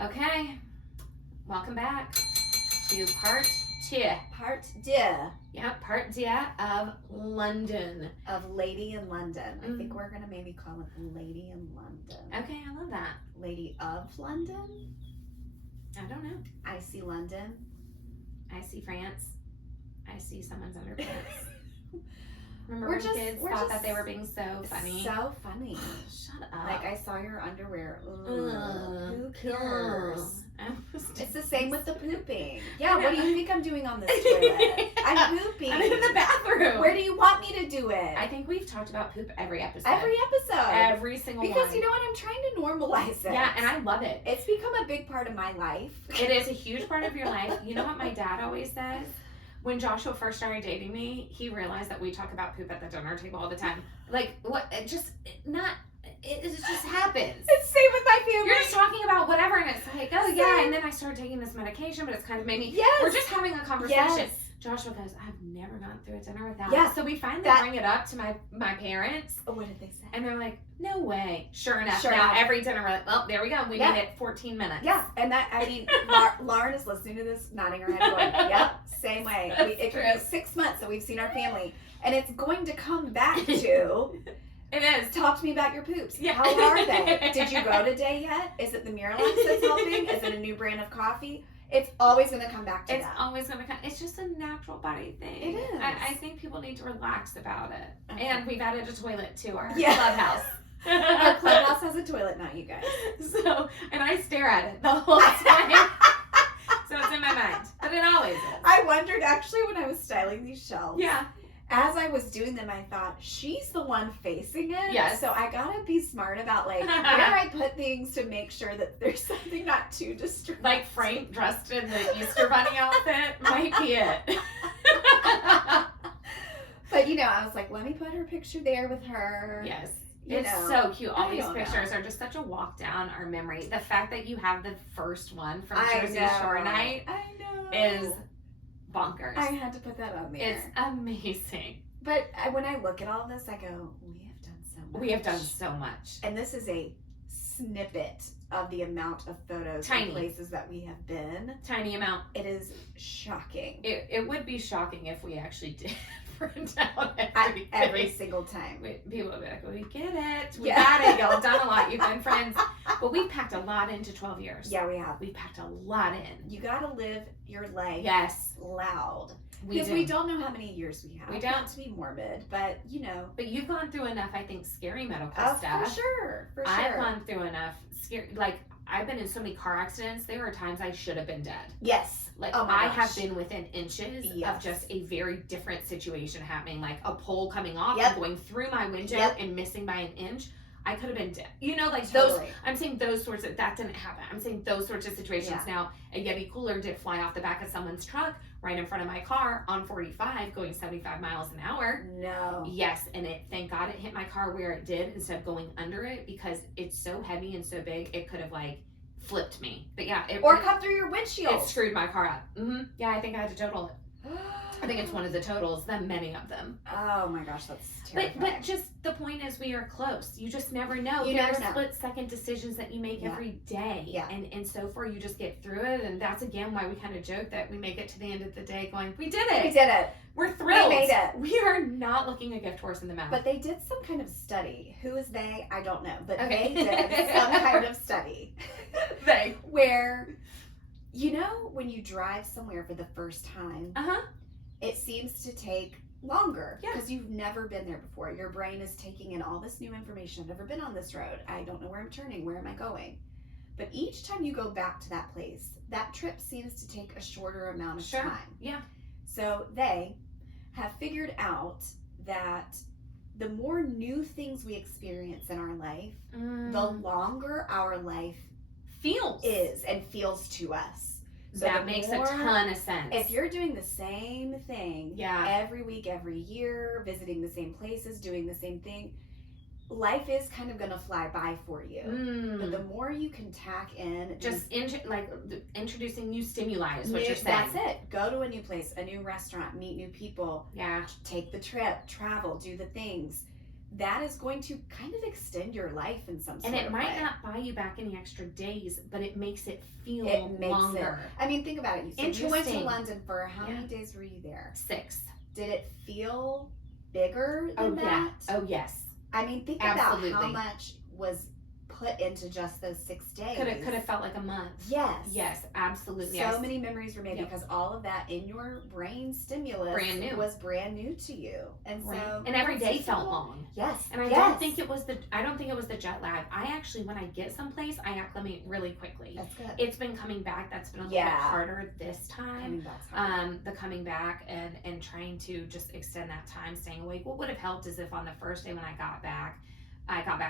Okay, welcome back to part 2. Part 2 Yep, part 2 of London. of Lady in London. I think we're going to maybe call it Lady in London. Okay, I love that. Lady of London? I don't know. I see London. I see France. I see someone's underpants. Remember We're when kids thought that they were being so funny? So funny. Shut up. Like, I saw your underwear. Ugh, Who cares? Ugh. It's the same with the pooping. Yeah, what do you think I'm doing on this toilet? I'm pooping. I'm in the bathroom. Where do you want me to do it? I think we've talked about poop every episode. Every episode. Every single one. Because you know what? I'm trying to normalize it. Yeah, and I love it. It's become a big part of my life. It is a huge part of your life. You know what my dad always says? When Joshua first started dating me, he realized that we talk about poop at the dinner table all the time. Like, what? It just happens. It's same with my family. You're just talking about whatever, and it's like, oh, yeah, and then I started taking this medication, but it's kind of made me, yes. We're just having a conversation. Yes. Joshua goes, I've never gone through a dinner without Yeah. it. So we finally bring it up to my parents. Oh, what did they say? And they're like, no way. Sure enough. Sure now enough. every dinner, we're like, well, there we go. We made it 14 minutes. Yeah, and that, I mean, Lauren is listening to this, nodding her head, going, yep, same way. It could be 6 months that we've seen our family, and it's going to come back to... It is. Talk to me about your poops. Yeah. How are they? Did you go today yet? Is it the Miralax that's helping? Is it a new brand of coffee? It's always going to come back to that. It's always going to come. It's just a natural body thing. It is. I think people need to relax about it. Okay. And we've added a toilet to our clubhouse. Our clubhouse has a toilet now, you guys. So, and I stare at it the whole time. So it's in my mind. But it always is. I wondered actually when I was styling these shelves. Yeah. As I was doing them, I thought, she's the one facing it. Yes. So I gotta be smart about like where I put things to make sure that there's something not too distracting. Like Frank dressed in the Easter Bunny outfit might be it. But you know, I was like, let me put her picture there with her. Yes. You it's know, so cute. All these pictures are just such a walk down our memory. The fact that you have the first one from Jersey Shore Night is bonkers. I had to put that on there. It's amazing. But when I look at all this, I go, we have done so much. We have done so much. And this is a snippet of the amount of photos and places that we have been. Tiny amount. It is shocking. It would be shocking if we actually did print out every single time. People would be like, we get it. We got it. Y'all have done a lot. You've been friends. But we've packed a lot into 12 years. Yeah, we have. We've packed a lot in. You got to live your life loud. Because we don't know how many years we have. We don't. Not to be morbid, but you know. But you've gone through enough, I think, scary medical stuff. For sure. I've gone through enough scary, like, I've been in so many car accidents. There were times I should have been dead. Yes. Like, I have been within inches of just a very different situation happening, like a pole coming off and going through my window and missing by an inch. I could have been dead. You know, like those, I'm saying those sorts of, that didn't happen. I'm saying those sorts of situations. Now, a Yeti cooler did fly off the back of someone's truck right in front of my car on 45 going 75 miles an hour. No. Yes, and thank God it hit my car where it did instead of going under it, because it's so heavy and so big, it could have like flipped me. But yeah. Or cut through your windshield. It screwed my car up. Yeah, I think I had to total it. I think it's one of the totals, many of them. Oh my gosh, that's terrifying. But just the point is, we are close. You just never know. There are split-second decisions that you make every day. Yeah. And so far, you just get through it. And that's, again, why we kind of joke that we make it to the end of the day going, we did it. We did it. We're thrilled. We made it. We are not looking a gift horse in the mouth. But they did some kind of study. Who is they? I don't know. But they did some kind of study. Where, you know, when you drive somewhere for the first time, it seems to take longer because you've never been there before. Your brain is taking in all this new information. I've never been on this road. I don't know where I'm turning. Where am I going? But each time you go back to that place, that trip seems to take a shorter amount of time. Yeah. So they have figured out that the more new things we experience in our life, the longer our life feels to us. So that makes a ton of sense. If you're doing the same thing every week, every year, visiting the same places, doing the same thing, life is kind of going to fly by for you. But the more you can tack in... introducing new stimuli is what you're saying. That's it. Go to a new place, a new restaurant, meet new people. Yeah. Take the trip, travel, do the things. that is going to kind of extend your life in some sort of way. And it might not buy you back any extra days, but it makes it feel longer. I mean, think about it. You went to London for how many days were you there? 6. Did it feel bigger than that? Oh, yes. I mean, think about how much was put into just those 6 days. Could have felt like a month. Yes, absolutely. So many memories were made because all of that in your brain stimulus was brand new to you, and so every day felt long. Yes, and I don't think it was the jet lag. I actually, when I get someplace, I acclimate really quickly. That's good. It's been coming back. That's been a little bit harder this time. The coming back and trying to just extend that time staying awake. What would have helped is if on the first day when I got back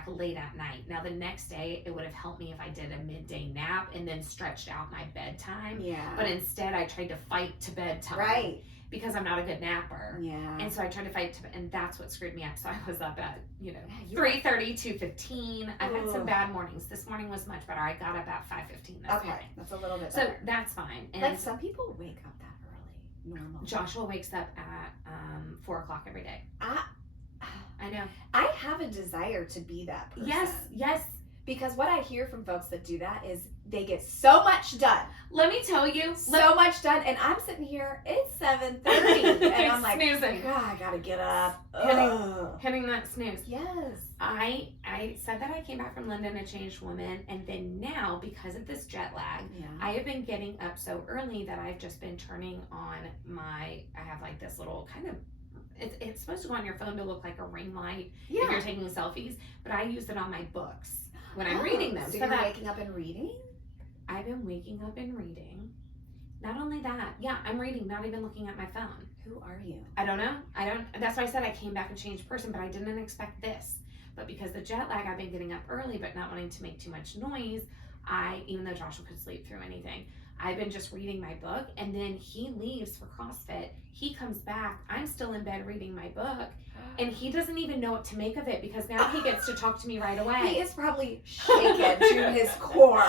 late at night. Now the next day, it would have helped me if I did a midday nap and then stretched out my bedtime. Yeah. But instead, I tried to fight to bedtime. Right. Because I'm not a good napper. Yeah. And so I tried to fight and that's what screwed me up. So I was up at, 3:30, 2:15. I've had some bad mornings. This morning was much better. I got up at 5:15 this morning. That's a little bit better. So that's fine. And but some people wake up that early, normally. Joshua wakes up at 4 o'clock every day. I know. I have a desire to be that person. Yes. Because what I hear from folks that do that is they get so much done. Let me tell you. So much done. And I'm sitting here, it's 7:30. And I'm like, snoozing. God, I gotta get up. Hitting that snooze. Yes. I said that I came back from London a changed woman. And then now, because of this jet lag, I have been getting up so early that I've just been turning on I have like this little kind of, it's supposed to go on your phone to look like a ring light if you're taking selfies, but I use it on my books when I'm reading them. So you're waking up and reading? I've been waking up and reading. Not only that, I'm reading, not even looking at my phone. Who are you? I don't know. That's why I said I came back a changed person, but I didn't expect this. But because the jet lag, I've been getting up early, but not wanting to make too much noise, even though Joshua could sleep through anything, I've been just reading my book, and then he leaves for CrossFit. He comes back. I'm still in bed reading my book, and he doesn't even know what to make of it because now he gets to talk to me right away. He is probably shaken to his core.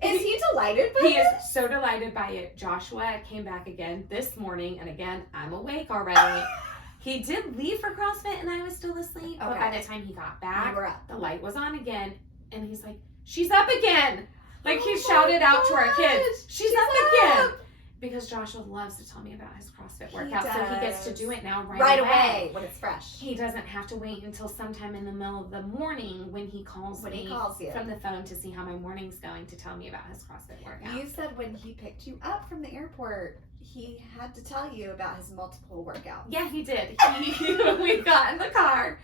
Is he delighted by it? He is so delighted by it. Joshua came back again this morning, and again, I'm awake already. He did leave for CrossFit, and I was still asleep, but by the time he got back, the light was on again, and he's like, she's up again. Like he shouted out to our kids, she's up again. Because Joshua loves to tell me about his CrossFit workout, so he gets to do it now right away when it's fresh. He doesn't have to wait until sometime in the middle of the morning when he calls me from the phone to see how my morning's going to tell me about his CrossFit workout. You said when he picked you up from the airport, he had to tell you about his multiple workouts. Yeah, he did. We got in the car.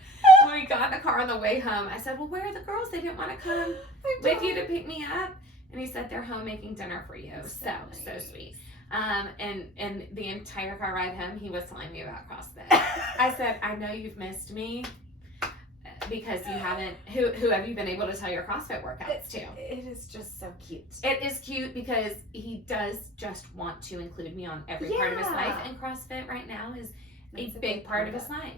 When we got in the car on the way home, I said, well, where are the girls? They didn't want to come with you to pick me up. And he said, they're home making dinner for you. So sweet. And the entire car ride home, he was telling me about CrossFit. I said, I know you've missed me because you haven't, who have you been able to tell your CrossFit workouts to? It is just so cute. It is cute because he does just want to include me on every part of his life. And CrossFit right now is a big part of his life.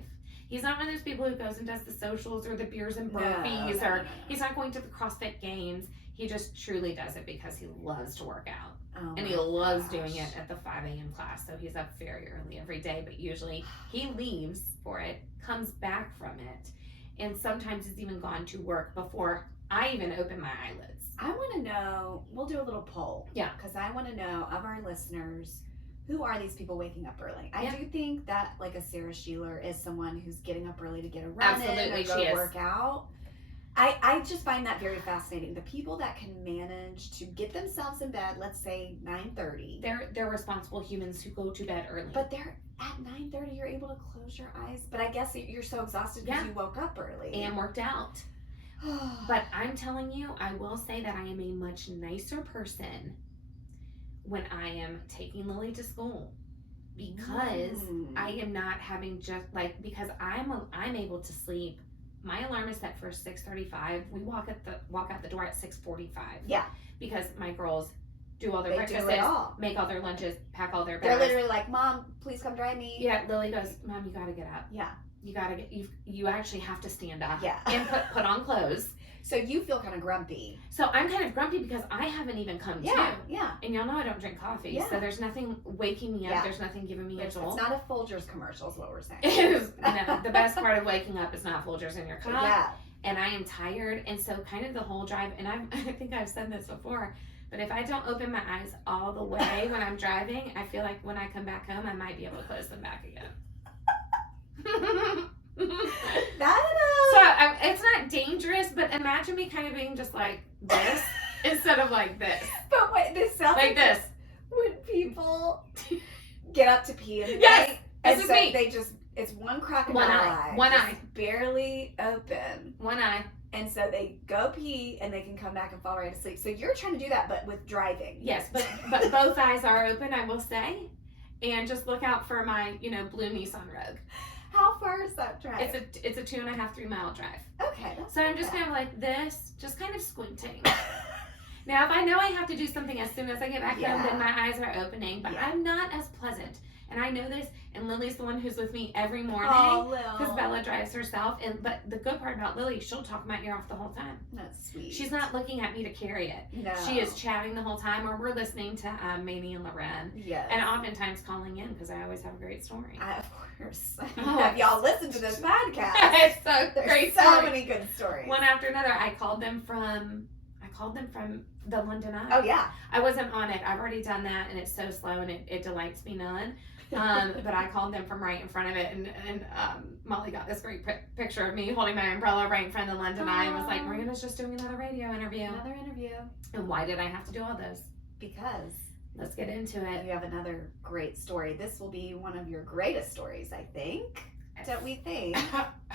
He's not one of those people who goes and does the socials or the beers and burpees he's not going to the CrossFit games. He just truly does it because he loves to work out. And he loves doing it at the 5 a.m. class. So he's up very early every day, but usually he leaves for it, comes back from it, and sometimes he's even gone to work before I even open my eyelids. I want to know, we'll do a little poll. Yeah. Because I want to know of our listeners, who are these people waking up early? I do think that like a Sarah Sheeler is someone who's getting up early to get a run in or go work out. I just find that very fascinating. The people that can manage to get themselves in bed, let's say 9:30. They're responsible humans who go to bed early. But they're at 9:30, you're able to close your eyes. But I guess you're so exhausted because you woke up early. And worked out. But I'm telling you, I will say that I am a much nicer person when I am taking Lily to school. Because I am not having because I'm able to sleep. My alarm is set for 6:35. We walk out the door at 6:45. Yeah. Because my girls do all their breakfasts, make all their lunches, pack all their bags. They're literally like, Mom, please come drive me. Yeah, Lily goes, Mom, you gotta get up. Yeah. You actually have to stand up. Yeah. And put on clothes. So you feel kind of grumpy. So I'm kind of grumpy because I haven't even come to. Yeah. And y'all know I don't drink coffee. Yeah. So there's nothing waking me up. Yeah. There's nothing giving me a jolt. It's not a Folgers commercial is what we're saying. No, the best part of waking up is not Folgers in your cup. Yeah. And I am tired. And so kind of the whole drive, and I think I've said this before, but if I don't open my eyes all the way when I'm driving, I feel like when I come back home, I might be able to close them back again. So it's not dangerous, but imagine me kind of being just like this instead of like this. But wait, this sounds like this. When people get up to pee in the yes, night, and so me. They just, it's one crocodile eye. One eye. Barely open. One eye. And so they go pee and they can come back and fall right asleep. So you're trying to do that, but with driving. Yes, but both eyes are open, I will say. And just look out for my, blue Nissan Rogue. How far is that drive? It's a 2.5, 3 mile drive. Okay. So I'm just kind of like this, just kind of squinting. Now, if I know I have to do something as soon as I get back home, then my eyes are opening. But I'm not as pleasant. And I know this, and Lily's the one who's with me every morning. Because Bella drives herself. But the good part about Lily, she'll talk my ear off the whole time. That's sweet. She's not looking at me to carry it. No. She is chatting the whole time, or we're listening to Mamie and Loren. Yes. And oftentimes calling in, because I always have a great story. Of course. Have y'all listened to this podcast? It's so great. So many good stories. One after another. I called them from the London Eye. Oh, yeah. I wasn't on it. I've already done that, and it's so slow, and it delights me none. But I called them from right in front of it, and Molly got this great picture of me holding my umbrella right in front of the London Eye and was like, Miranda's just doing another radio interview. Another interview. And why did I have to do all those? Because. Let's get into it. You have another great story. This will be one of your greatest stories, I think. Don't we think?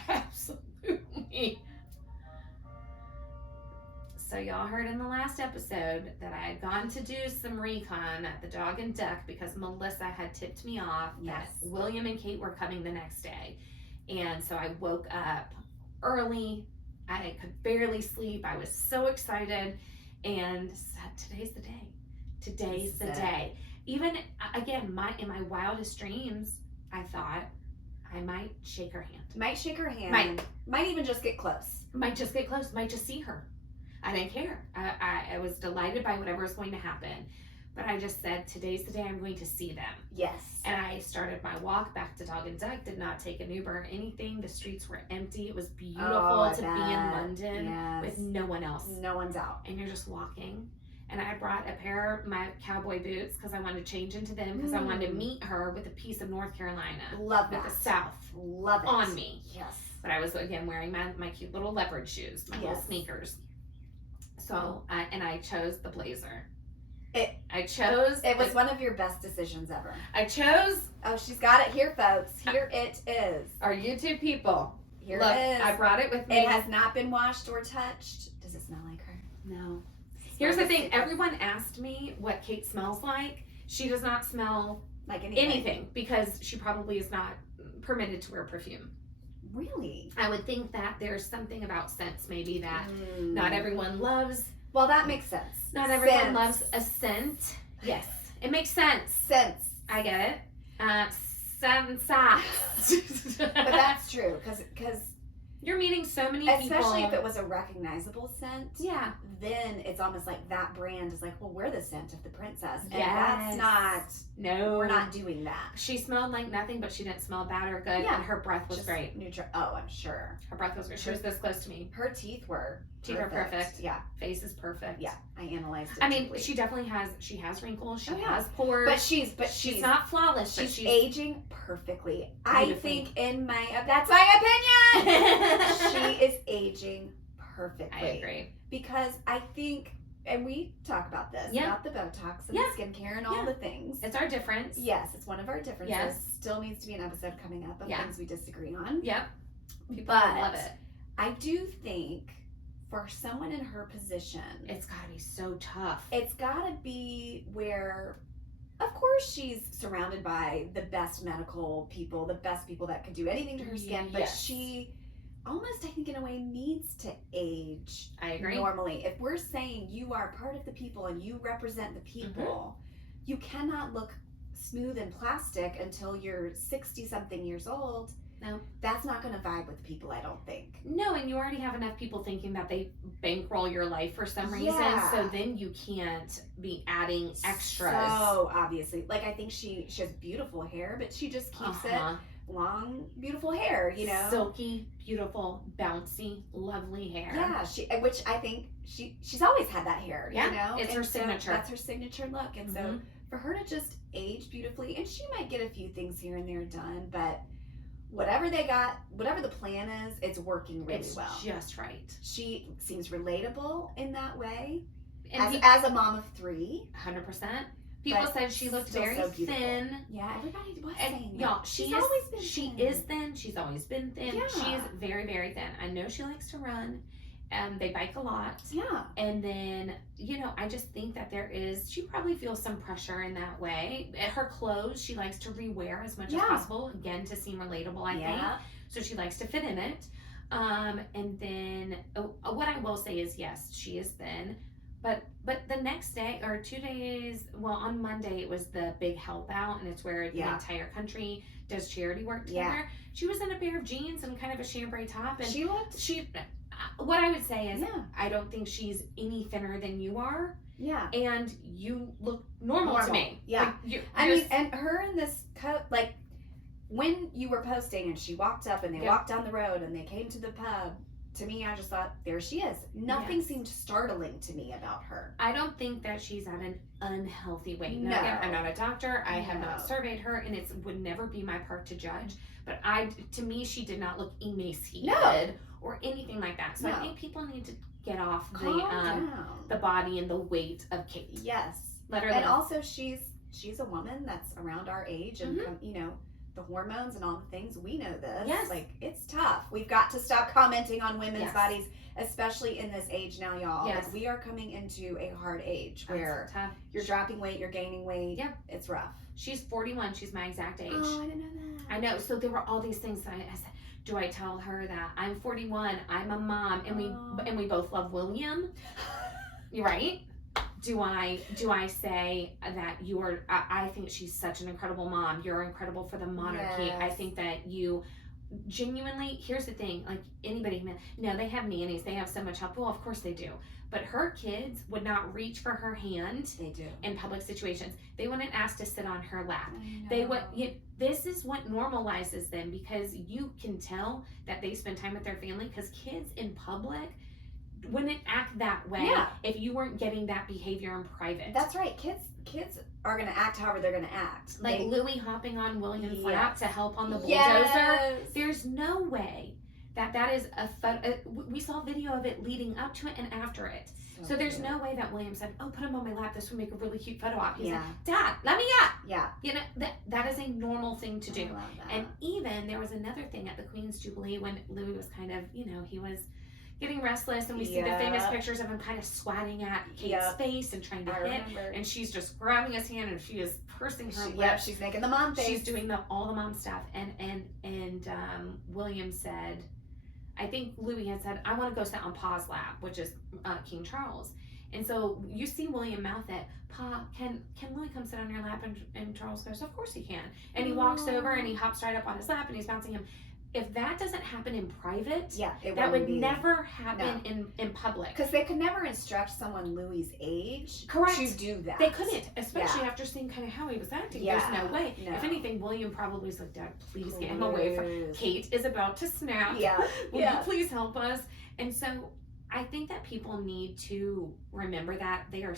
Absolutely. So y'all heard in the last episode that I had gone to do some recon at the Dog and Duck because Melissa had tipped me off that William and Kate were coming the next day. And so I woke up early. I could barely sleep. I was so excited and said, today's the day. Today's the day. Even, again, in my wildest dreams, I thought I might shake her hand. Might shake her hand. Might even just get close. Might just get close. Might just see her. I didn't care. I was delighted by whatever was going to happen. But I just said, today's the day I'm going to see them. Yes. And I started my walk back to Dog and Duck, did not take an Uber or anything. The streets were empty. It was beautiful to be in London with no one else. No one's out. And you're just walking. And I brought a pair of my cowboy boots because I wanted to change into them because I wanted to meet her with a piece of North Carolina. Love that. With the South. Love it. On me. Yes. But I was, again, wearing my cute little leopard shoes, my little sneakers. So, I chose the blazer. It was one of your best decisions ever. I chose. Oh, she's got it here, folks. Here it is. Our YouTube people. Here it is. I brought it with me. It has not been washed or touched. Does it smell like her? No. Here's the thing. Everyone asked me what Kate smells like. She does not smell like anything because she probably is not permitted to wear perfume. Really? I would think that there's something about scents maybe that not everyone loves. Well, that makes sense. Not everyone loves a scent. Yes. It makes sense. Sense. I get it. Sense. But that's true because you're meeting so many people. Especially if it was a recognizable scent. Yeah. Then it's almost like that brand is like, well, we're the scent of the princess. And that's not. No. We're not doing that. She smelled like nothing, but she didn't smell bad or good. Yeah. And her breath was great. Neutral. Oh, I'm sure. Her breath was great. She was this close to me. Her teeth were perfect. Yeah. Face is perfect. Yeah. I analyzed it. I mean, she definitely has wrinkles. She has pores. But she's not flawless. She's aging perfectly. I think that's my opinion. She is aging perfectly. I agree. Because I think, and we talk about this, about the Botox and the skincare and all the things. It's our difference. Yes, it's one of our differences. Yes. Still needs to be an episode coming up of things we disagree on. Yep. People love it. I do think for someone in her position, it's got to be so tough. It's got to be where, of course, she's surrounded by the best medical people, the best people that could do anything to her skin, but she almost, I think, in a way, needs to age. I agree. Normally. If we're saying you are part of the people and you represent the people, you cannot look smooth and plastic until you're 60-something years old. No. That's not going to vibe with people, I don't think. No, and you already have enough people thinking that they bankroll your life for some reason, so then you can't be adding extras. So, obviously. Like, I think she has beautiful hair, but she just keeps it long, beautiful hair, you know? Silky, beautiful, bouncy, lovely hair. Yeah, which I think she's always had that hair, you know? It's her signature. That's her signature look, and so for her to just age beautifully, and she might get a few things here and there done, but whatever the plan is, it's working really well. It's just right. She seems relatable in that way, and as a mom of 3. 100%. People said she looked very thin. Yeah, everybody was saying that. Y'all, she's always been thin. She is thin. She's always been thin. Yeah. She is very, very thin. I know she likes to run. They bike a lot. Yeah. And then, you know, I just think that she probably feels some pressure in that way. Her clothes, she likes to rewear as much as possible, again, to seem relatable, I think. So she likes to fit in it. And then, what I will say is, yes, she is thin. But the next day, or 2 days, well, on Monday, it was the big help out, and it's where the entire country does charity work together. She was in a pair of jeans and kind of a chambray top, and what I would say is, I don't think she's any thinner than you are. Yeah. And you look normal to me. Yeah. Like, I mean, and her in this coat, like, when you were posting and she walked up and they walked down the road and they came to the pub, to me, I just thought, there she is. Nothing seemed startling to me about her. I don't think that she's at an unhealthy weight. No. Again, I'm not a doctor. I have not surveyed her, and it would never be my part to judge. But to me, she did not look emaciated or anything like that. So I think people need to get off the body and the weight of Kate. Yes. Let her live. Also, she's a woman that's around our age, and you know, the hormones and all the things, we know this. Yes. Like, it's tough. We've got to stop commenting on women's bodies, especially in this age now, y'all. Yes. Like, we are coming into a hard age where you're dropping weight, you're gaining weight. Yeah. It's rough. She's 41. She's my exact age. Oh, I didn't know that. I know. So there were all these things that I said, do I tell her that I'm 41, I'm a mom, and we both love William? You're right. Do I say that I think she's such an incredible mom. You're incredible for the monarchy. Yes. I think that you genuinely, here's the thing, like anybody, no, they have nannies. They have so much help. Well, of course they do. But her kids would not reach for her hand. They do. In public situations. They wouldn't ask to sit on her lap. They would. This is what normalizes them, because you can tell that they spend time with their family, because kids in public wouldn't act that way if you weren't getting that behavior in private. That's right. Kids are going to act however they're going to act. Like Louis hopping on William's lap to help on the bulldozer. Yes. There's no way that is a photo. We saw video of it leading up to it and after it. So there's no way that William said, oh, put him on my lap. This would make a really cute photo op. He said, Dad, let me up. Yeah. You know, that is a normal thing to do. I love that. And even there was another thing at the Queen's Jubilee when Louis was kind of, you know, he was getting restless, and we see the famous pictures of him kind of swatting at Kate's face and trying to hit, and she's just grabbing his hand and she is pursing her lips. Yeah, she's making the mom face. She's doing all the mom stuff, and William said, I think Louis had said, I want to go sit on Pa's lap, which is King Charles. And so you see William mouth it, Pa, can Louis come sit on your lap? And Charles goes, of course he can. And he walks over and he hops right up on his lap and he's bouncing him. If that doesn't happen in private, that would never happen in public. Because they could never instruct someone Louis' age to do that. They couldn't, especially after seeing kind of how he was acting. There's no way. No. If anything, William probably was like, Dad, please get him away from Kate is about to snap. Will you please help us? And so I think that people need to remember that they're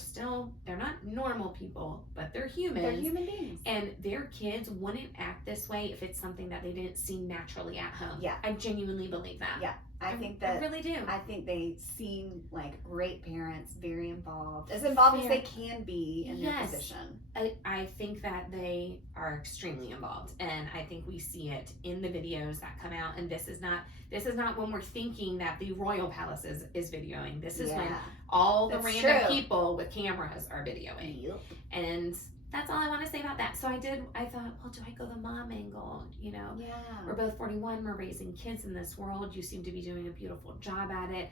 not normal people, but they're humans. They're human beings. And their kids wouldn't act this way if it's something that they didn't see naturally at home. Yeah. I genuinely believe that. Yeah. I really do. I think they seem like great parents, very involved. As involved as they can be in their position. I think that they are extremely involved, and I think we see it in the videos that come out. And this is not when we're thinking that the royal palace is videoing. This is when all the random people with cameras are videoing. Yep. And that's all I want to say about that. So I thought, well, do I go the mom angle? You know, we're both 41, we're raising kids in this world. You seem to be doing a beautiful job at it.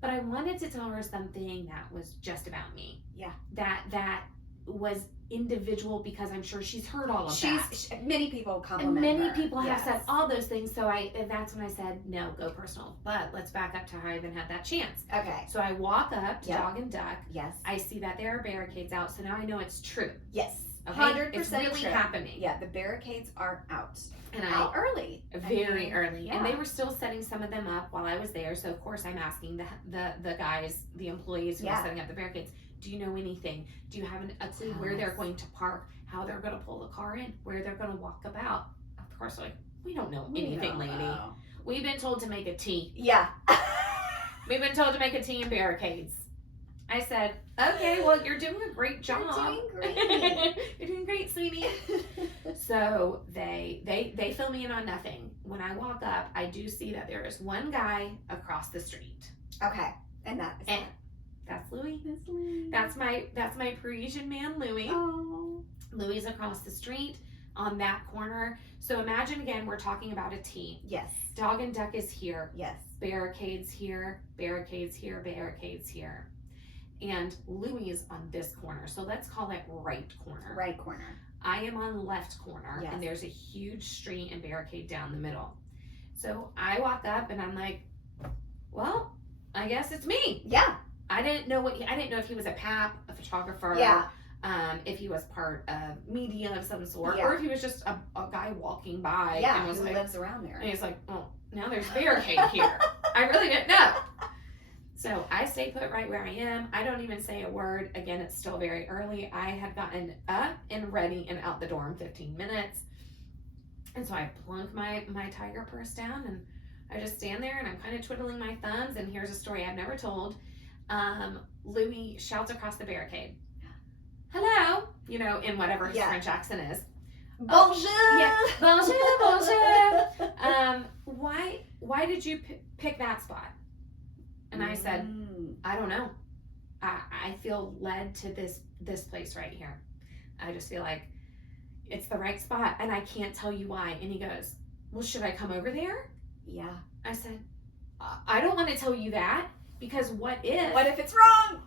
But I wanted to tell her something that was just about me. Yeah. That was individual because I'm sure she's heard all of that. Many people compliment her. And many people have said all those things. So that's when I said, no, go personal. But let's back up to how I even had that chance. Okay. So I walk up to Dog and Duck. Yes. I see that there are barricades out. So now I know it's true. Yes. Okay? 100% it's really true. Happening. Yeah, the barricades are out. And out early. Very early. Yeah. And they were still setting some of them up while I was there. So of course I'm asking the guys, the employees who are setting up the barricades, do you know anything? Do you have a clue where they're going to park, how they're going to pull the car in, where they're going to walk about? Of course, like, we don't know anything, lady. We've been told to make a T. Yeah. We've been told to make a T in barricades. I said, okay, well, you're doing a great job. You're doing great. You're doing great, sweetie. So they fill me in on nothing. When I walk up, I do see that there is one guy across the street. Okay. And that's Louis. That's my Parisian man, Louis. Oh. Louis is across the street on that corner. So imagine again, we're talking about a T. Yes. Dog and Duck is here. Yes. Barricades here, barricades here, barricades here. And Louis is on this corner. So let's call it right corner. Right corner. I am on left corner, and there's a huge street and barricade down the middle. So I walk up and I'm like, well, I guess it's me. Yeah. I didn't know if he was a pap, a photographer. Yeah. If he was part of media of some sort, Yeah. or if he was just a guy walking by. Yeah, and was who like, lives around there. And he's like, oh, now there's a barricade here. I really didn't know. So I stay put right where I am. I don't even say a word. Again, it's still very early. I had gotten up and ready and out the door in 15 minutes. And so I plunk my tiger purse down and I just stand there and I'm kind of twiddling my thumbs. And here's a story I've never told. Louis shouts across the barricade, hello, in whatever his French accent is. Bonjour! Bonjour, bonjour. Why did you pick that spot? And I said, I don't know. I feel led to this place right here. I just feel like it's the right spot and I can't tell you why. And he goes, well, should I come over there? Yeah. I said, I don't want to tell you that because what if it's wrong?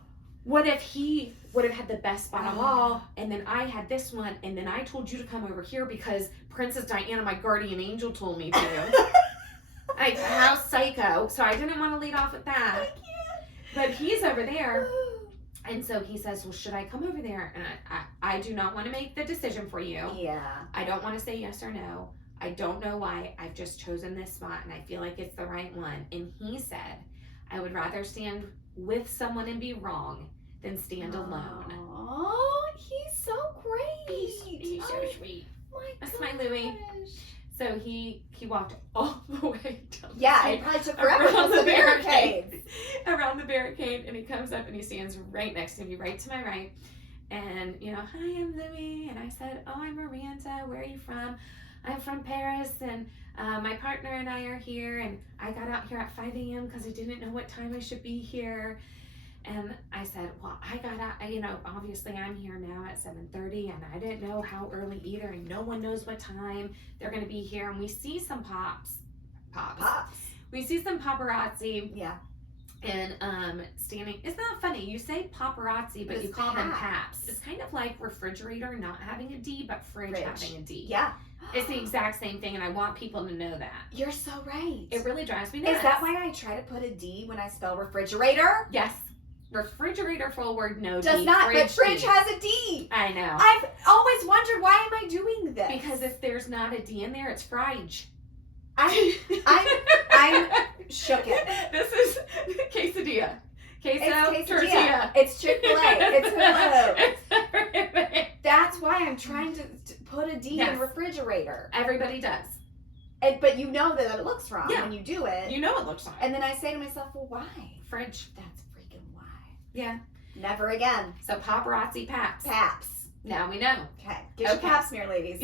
What if he would have had the best spot of all and then I had this one and then I told you to come over here because Princess Diana, my guardian angel, told me to. Like, how psycho. So I didn't want to lead off with that. I can't. But he's over there. And so he says, well, should I come over there? And I do not want to make the decision for you. Yeah. I don't want to say yes or no. I don't know why. I've just chosen this spot and I feel like it's the right one. And he said, I would rather stand with someone and be wrong than stand alone. Oh, he's so great. He's so sweet. That's my Louis. So he walked all the way down the street. It probably took forever because the barricades. Around the barricade, and he comes up and he stands right next to me, right to my right. And, hi, I'm Louis. And I said, oh, I'm Maranda. Where are you from? I'm from Paris, and my partner and I are here. And I got out here at 5 a.m. because I didn't know what time I should be here. And I said, well, I got out, obviously I'm here now at 7:30 and I didn't know how early either. And no one knows what time they're going to be here. And we see some pops. We see some paparazzi. Yeah. And standing, it's not funny. You say paparazzi, but you call them paps. It's kind of like refrigerator not having a D, but fridge having a D. Yeah. It's the exact same thing, and I want people to know that. You're so right. It really drives me nuts. Is that why I try to put a D when I spell refrigerator? Yes. Refrigerator, full word, no Does D. not, but fridge D. has a D. I know. I've always wondered, why am I doing this? Because if there's not a D in there, it's frige. I'm shook it. This is quesadilla. Queso, tortilla. It's Chick-fil-A. It's Hulu. That's why I'm trying to put a D in refrigerator. Everybody does. But you know that it looks wrong when you do it. You know it looks wrong. And then I say to myself, well, why? Fridge. That's freaking why. Yeah. Never again. So paparazzi paps. Paps. Now we know. Okay. Get your pap smear, ladies.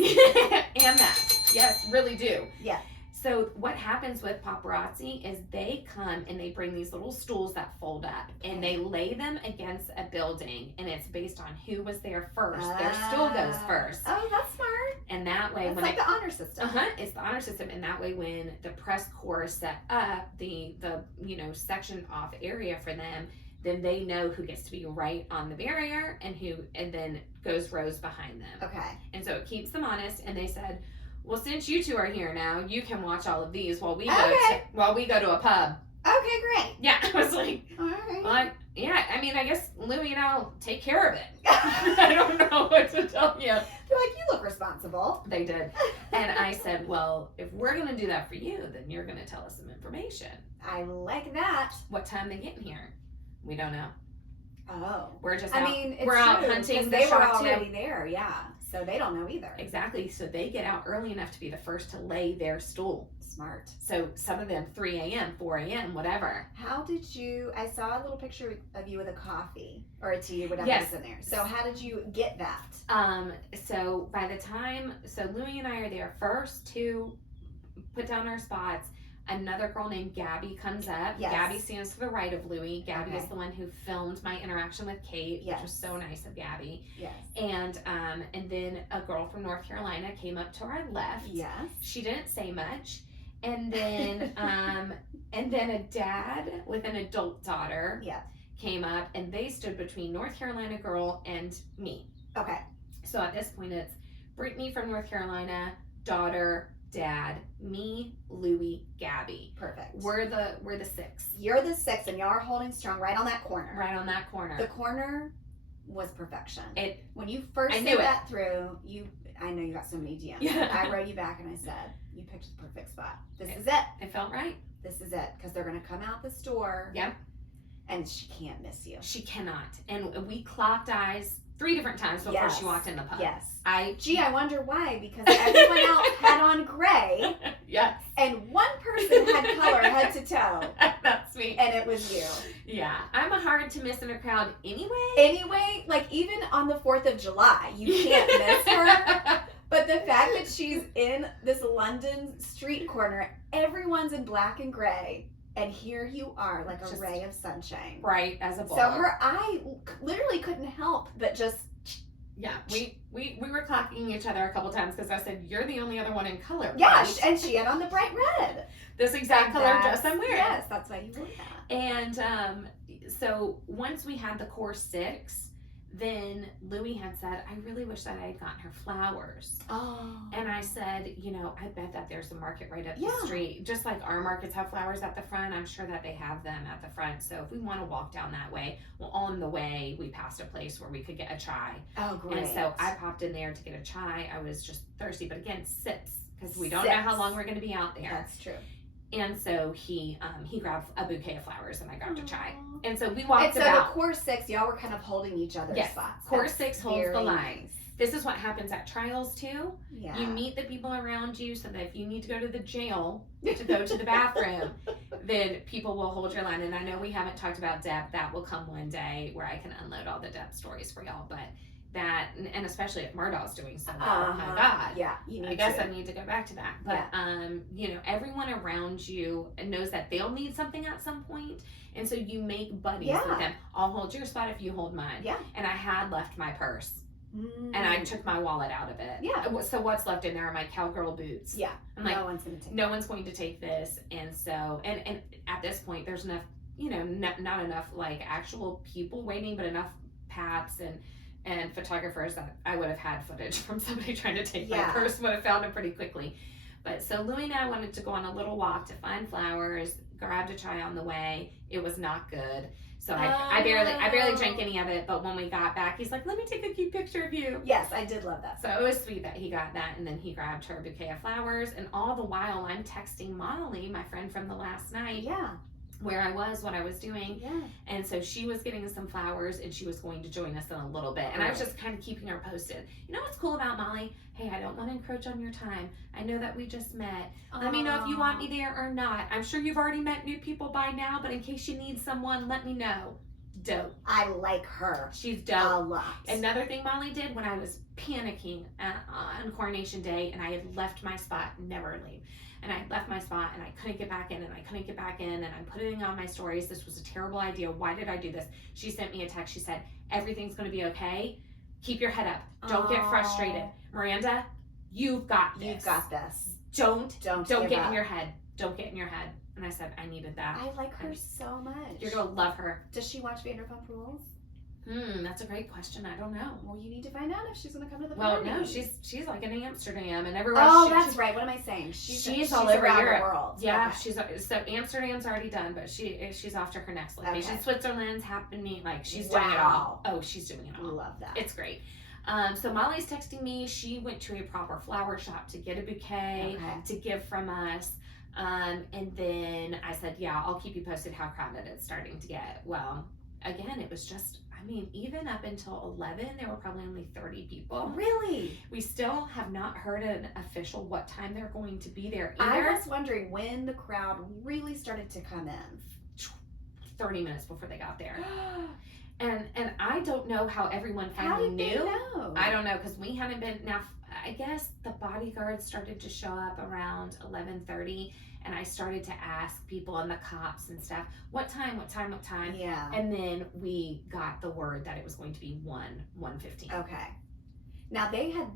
And that. Yes, really do. Yeah. So what happens with paparazzi is they come and they bring these little stools that fold up and they lay them against a building, and it's based on who was there first. Their stool goes first. Oh, that's smart. And that way, it's like the honor system. It's the honor system, and that way when the press corps set up the section off area for them, then they know who gets to be right on the barrier and then goes rows behind them. Okay. And so it keeps them honest. And they said, well, since you two are here now, you can watch all of these while we go to a pub. Okay, great. Yeah, I was like, all right. Well, yeah, I mean, I guess Louie and I'll take care of it. I don't know what to tell you. They're like, you look responsible. They did. And I said, well, if we're going to do that for you, then you're going to tell us some information. I like that. What time they get in here? We don't know. Oh. We're just we're out hunting. They were already there, yeah. So they don't know either. Exactly. So they get out early enough to be the first to lay their stool. Smart. So some of them 3 a.m., 4 a.m., whatever. How did you, I saw a little picture of you with a coffee or a tea, whatever yes. was in there. So how did you get that? So by the time, Louie and I are there first to put down our spots. Another girl named Gabby comes up. Yes. Gabby stands to the right of Louie. Gabby is the one who filmed my interaction with Kate, yes. which was so nice of Gabby. Yes. And then a girl from North Carolina came up to our left. Yes. She didn't say much. And then a dad with an adult daughter came up, and they stood between North Carolina girl and me. Okay. So at this point, it's Brittany from North Carolina, daughter, dad, me, Louie, Gabby. Perfect. We're the six. You're the six, and y'all are holding strong right on that corner. Right on that corner. The corner was perfection. When you first said that through, I know you got so many DMs. Yeah. I wrote you back and I said, you picked the perfect spot. This is it. It felt right. This is it. Because they're going to come out the store. Yep. And she can't miss you. She cannot. And we clocked eyes 3 different times before she walked in the pub. Yes. I wonder why. Because everyone else had on gray. Yes. And one person had color head to toe. That's me. And it was you. Yeah. I'm hard to miss in a crowd anyway. Anyway, like even on the 4th of July, you can't miss her. But the fact that she's in this London street corner, everyone's in black and gray. And here you are, like a ray of sunshine. Bright as a ball. So her eye literally couldn't help but just... Yeah, we were clocking each other a couple times because I said, you're the only other one in color. Yeah, right? And she had on the bright red. This exact color dress I'm wearing. Yes, that's why you wore that. And so once we had the core 6, then Louie had said, I really wish that I had gotten her flowers. Oh. And I said, I bet that there's a market right up the street. Just like our markets have flowers at the front, I'm sure that they have them at the front. So if we want to walk down that way, well, on the way, we passed a place where we could get a chai. Oh, great. And so I popped in there to get a chai. I was just thirsty, but again, sips, because we don't know how long we're going to be out there. That's true. And so he grabbed a bouquet of flowers and I grabbed a chai. And so we walked about. And so the core 6, y'all were kind of holding each other's spots. Core 6 holds the line. Nice. This is what happens at trials too. Yeah. You meet the people around you so that if you need to go to the jail to go to the bathroom, then people will hold your line. And I know we haven't talked about Deb. That will come one day where I can unload all the Deb stories for y'all. But that, and especially if Murdaugh's doing so well, oh my God. Yeah, I guess I need to go back to that. But, everyone around you knows that they'll need something at some point. And so you make buddies with them. I'll hold your spot if you hold mine. Yeah. And I had left my purse. And I took my wallet out of it. Yeah. So what's left in there are my cowgirl boots. Yeah. I'm like, no one's going to take this. And so, and at this point, there's enough, not enough like actual people waiting, but enough paps and photographers that I would have had footage from somebody trying to take my purse, would have found it pretty quickly. But so Louie and I wanted to go on a little walk to find flowers, grabbed a chai on the way. It was not good. So I barely drank any of it, but when we got back, he's like, let me take a cute picture of you. Yes, I did love that. So it was sweet that he got that, and then he grabbed her bouquet of flowers, and all the while I'm texting Molly, my friend from the last night, where I was, what I was doing. Yeah. And so she was getting some flowers, and she was going to join us in a little bit. And I was just kind of keeping her posted. You know what's cool about Molly? Hey, I don't want to encroach on your time. I know that we just met. Let me know if you want me there or not. I'm sure you've already met new people by now, but in case you need someone, let me know. Dope. I like her. She's dope. A lot. Another thing Molly did when I was panicking on Coronation Day, and I had left my spot, never leave. And I left my spot and I couldn't get back in and I'm putting on my stories. This was a terrible idea. Why did I do this? She sent me a text. She said, everything's going to be okay. Keep your head up. Don't get frustrated. Miranda, you've got this. You've got this. Don't get up. in your head. Don't get in your head. And I said, I needed that. I like her so much. You're going to love her. Does she watch Vanderpump Rules? That's a great question. I don't know. Well, you need to find out if she's going to come to the party. Well, no, she's like in Amsterdam and everywhere. Oh, that's right. What am I saying? She's all over around Europe. the world. Yeah, okay. So Amsterdam's already done, but she's off to her next location. Okay. Switzerland's happening. Like she's doing it all. Oh, she's doing it all. Love that. It's great. So Molly's texting me. She went to a proper flower shop to get a bouquet to give from us. And then I said, yeah, I'll keep you posted how crowded it's starting to get. Well, again, it was just, even up until 11, there were probably only 30 people. Really? We still have not heard an official what time they're going to be there either. I was wondering when the crowd really started to come in. 30 minutes before they got there. And I don't know how everyone finally knew. They know? I don't know, because we haven't been. Now, I guess the bodyguards started to show up around 11:30, and I started to ask people and the cops and stuff, what time? Yeah. And then we got the word that it was going to be 1:15. Okay. Now, they had,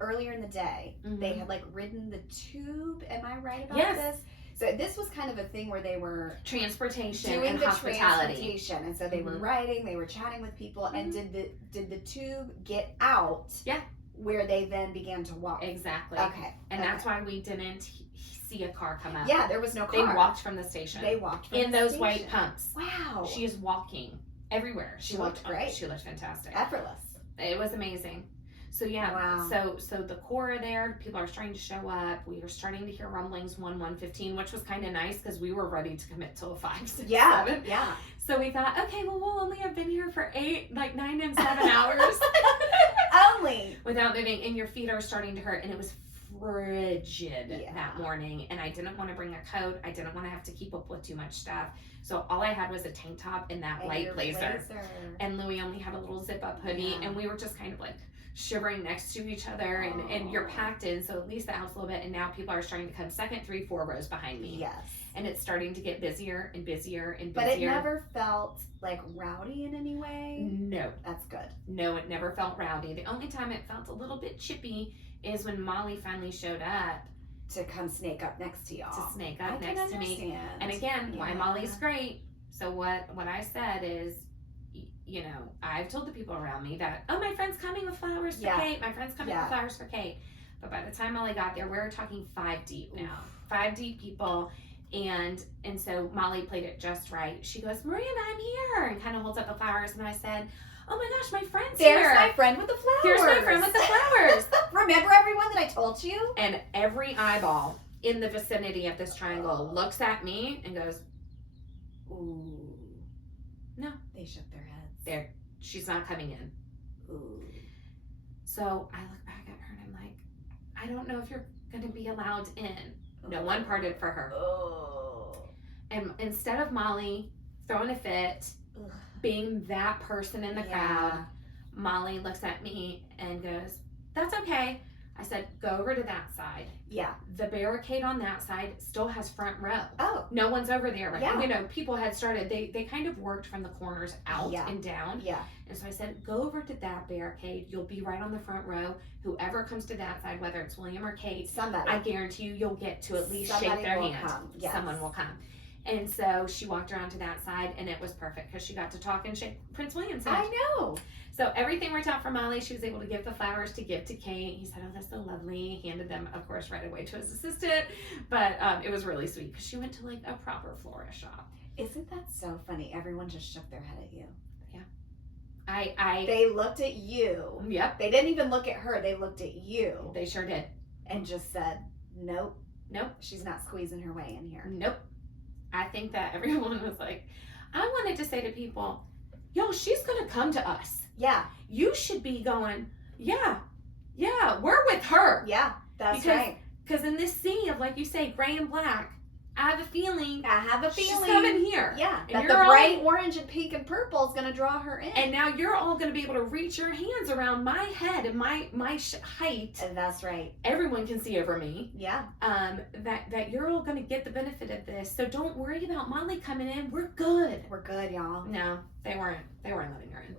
earlier in the day, they had ridden the tube. Am I right about this? So this was kind of a thing where they were transportation doing and the hospitality. Transportation, and so they were riding, they were chatting with people, and did the tube get out? Yeah. Where they then began to walk. Exactly. Okay. And that's why we didn't see a car come up. Yeah, there was no car. They walked from the station. They walked from in the those station. white pumps. Wow. She is walking everywhere. She looked great. She looked fantastic. Effortless. It was amazing. So yeah, wow. So the core are there. People are starting to show up. We are starting to hear rumblings 1:15, which was kind of nice because we were ready to commit till 5, 6, 7. Yeah. So we thought, okay, well, we'll only have been here for 9 and 7 hours. Only. Without moving, and your feet are starting to hurt, and it was frigid that morning, and I didn't want to bring a coat. I didn't want to have to keep up with too much stuff. So all I had was a tank top and that light blazer. And Louie only had a little zip-up hoodie, and we were just kind of shivering next to each other, and you're packed in, so at least that helps a little bit. And now people are starting to come 2nd, 3, 4 rows behind me. Yes. And it's starting to get busier and busier and busier. But it never felt rowdy in any way? No. That's good. No, it never felt rowdy. The only time it felt a little bit chippy is when Molly finally showed up. To come snake up next to y'all. To snake up next to me. And again, why Molly's great. So what I said is, I've told the people around me that, oh, my friend's coming with flowers for Kate. My friend's coming with flowers for Kate. But by the time Molly got there, we're talking 5 deep now. 5 deep people. And so Molly played it just right. She goes, Miranda, I'm here, and kind of holds up the flowers. And I said, oh my gosh, my friend's here. There's my friend with the flowers. There's my friend with the flowers. Remember everyone that I told you? And every eyeball in the vicinity of this triangle looks at me and goes, ooh. No. They shook their heads. She's not coming in. Ooh. So I look back at her and I'm like, I don't know if you're going to be allowed in. No one parted for her. Oh. And instead of Molly throwing a fit, being that person in the crowd, Molly looks at me and goes, that's okay. I said, go over to that side. Yeah. The barricade on that side still has front row. Oh. No one's over there. Right? Yeah. People had started, they kind of worked from the corners out and down. Yeah. And so I said, go over to that barricade. You'll be right on the front row. Whoever comes to that side, whether it's William or Kate, I guarantee you'll get to at least shake their hand. Yes. Someone will come. And so she walked around to that side, and it was perfect because she got to talk and shake Prince William's hand. I know. So everything worked out for Molly. She was able to give the flowers to give to Kate. He said, oh, that's so lovely. He handed them, of course, right away to his assistant. But it was really sweet because she went to a proper florist shop. Isn't that so funny? Everyone just shook their head at you. Yeah. They looked at you. Yep. They didn't even look at her. They looked at you. They sure did. And just said, nope. Nope. She's not squeezing her way in here. Nope. I think that everyone was like, I wanted to say to people, yo, she's going to come to us. Yeah. You should be going, yeah, we're with her. Yeah, that's right. Because in this sea of, like you say, gray and black, I have a feeling she's she's coming here. Yeah, and that the bright orange and pink and purple is going to draw her in. And now you're all going to be able to reach your hands around my head and my height. And that's right. Everyone can see over me. Yeah. That you're all going to get the benefit of this. So don't worry about Molly coming in. We're good. We're good, y'all. No, they weren't letting her in.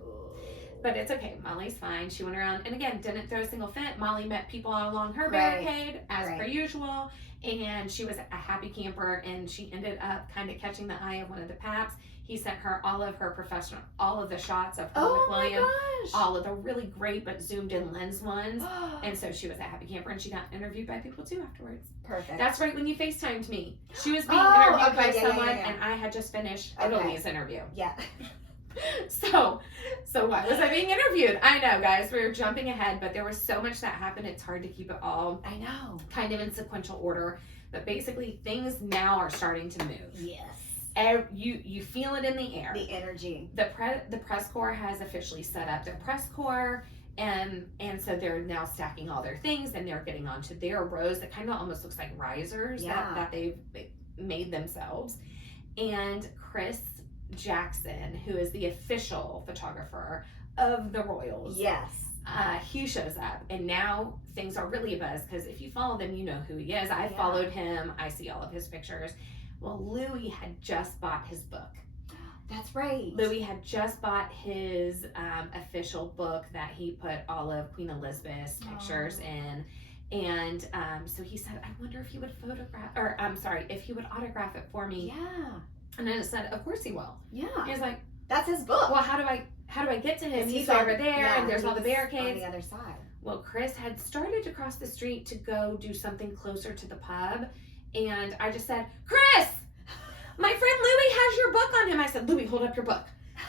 But it's okay. Molly's fine. She went around and again didn't throw a single fit. Molly met people all along her barricade as per usual. and she was a happy camper, and she ended up kind of catching the eye of one of the paps. He sent her all of the shots of her with William, all of the really great but zoomed in lens ones. And so she was a happy camper, and she got interviewed by people too afterwards. Perfect. That's right, when you FaceTimed me. She was being interviewed by someone, and I had just finished Emily's interview. Yeah. So why was I being interviewed? I know, guys, we were jumping ahead, but there was so much that happened, it's hard to keep it all kind of in sequential order. But basically, things now are starting to move. Yes. You feel it in the air. The energy. The press corps has officially set up their press corps, and so they're now stacking all their things, and they're getting onto their rows that kind of almost looks like risers that they've made themselves. And Chris Jackson, who is the official photographer of the Royals, he shows up, and now things are really a buzz, because if you follow them, you know who he is. I followed him. I see all of his pictures. Well, Louis had just bought his book. That's right. Louis had just bought his official book that he put all of Queen Elizabeth's pictures in. And so he said, I wonder if he would if he would autograph it for me. Yeah. And I said, of course he will. Yeah. He was like, that's his book. Well, how do I get to him? He's over there, and there's all the barricades. On the other side. Well, Chris had started to cross the street to go do something closer to the pub. And I just said, Chris, my friend Louis has your book on him. I said, Louis, hold up your book.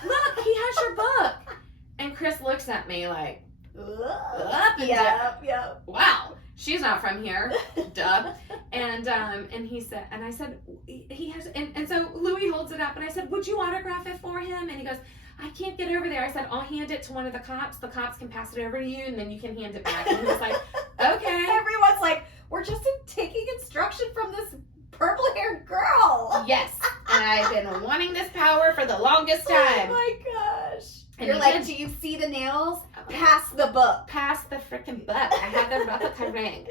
Look, he has your book. And Chris looks at me like, up and down. Yep. Wow, she's not from here. Duh. And he said, and I said, he has, and so Louis holds it up, and I said, would you autograph it for him? And he goes, I can't get over there. I said, I'll hand it to one of the cops. The cops can pass it over to you, and then you can hand it back. And he was like, okay. Everyone's like, we're just taking instruction from this purple-haired girl. Yes. And I've been wanting this power for the longest time. Oh my gosh. And you're like, do you see the nails? Pass the book. Pass the freaking book. I have the replica ring.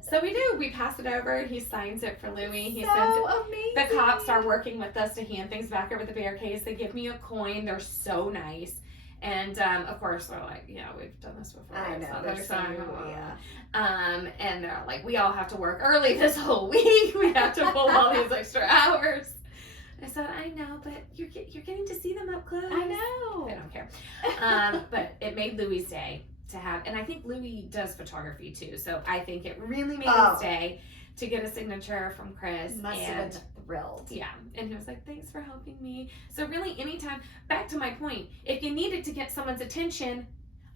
So we do. We pass it over. He signs it for Louis. He sends it. Amazing. The cops are working with us to hand things back over the barricades. They give me a coin. They're so nice. And of course, we're like, yeah, we've done this before. I know. And they're like, we all have to work early this whole week. We have to pull all these extra hours. I said, I know, but you're getting to see them up close. I know. They don't care. But it made Louis' day to have, and I think Louis does photography too, so I think it really made his day to get a signature from Chris. Must have been thrilled. Yeah, and he was like, thanks for helping me. So really, anytime, back to my point, if you needed to get someone's attention,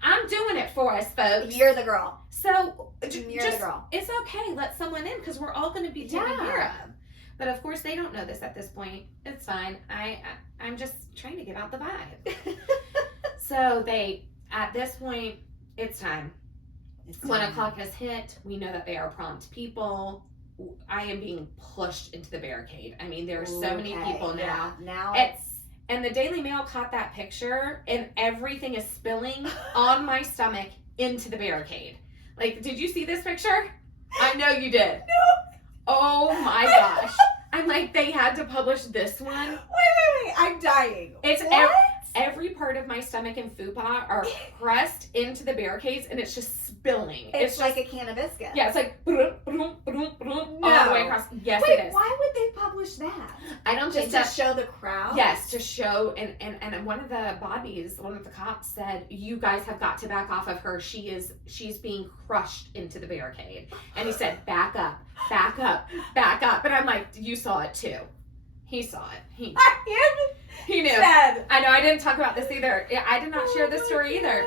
I'm doing it for us, folks. You're the girl. So you're the girl. It's okay. Let someone in, because we're all going to be taken care of. But of course, they don't know this at this point. It's fine. I'm just trying to get out the vibe. So at this point, it's time. 1 o'clock has hit. We know that they are prompt people. I am being pushed into the barricade. I mean, there are so many people now. Yeah. Now and the Daily Mail caught that picture, and everything is spilling on my stomach into the barricade. Like, did you see this picture? I know you did. No. Oh my gosh. I'm like, they had to publish this one. Wait. I'm dying. It's every part of my stomach and fupa are pressed into the barricades, and it's just spilling. It's like a can of biscuits. Yeah, it's like all the way across. Yes, Wait, it is. Why would they publish that? I don't just think to show the crowd. Yes, to show, and one of the cops said, "You guys have got to back off of her. She's being crushed into the barricade." And he said, "Back up, back up, back up." And I'm like, "You saw it too." He saw it. He knew. I know. I didn't talk about this either. I did not share this story either.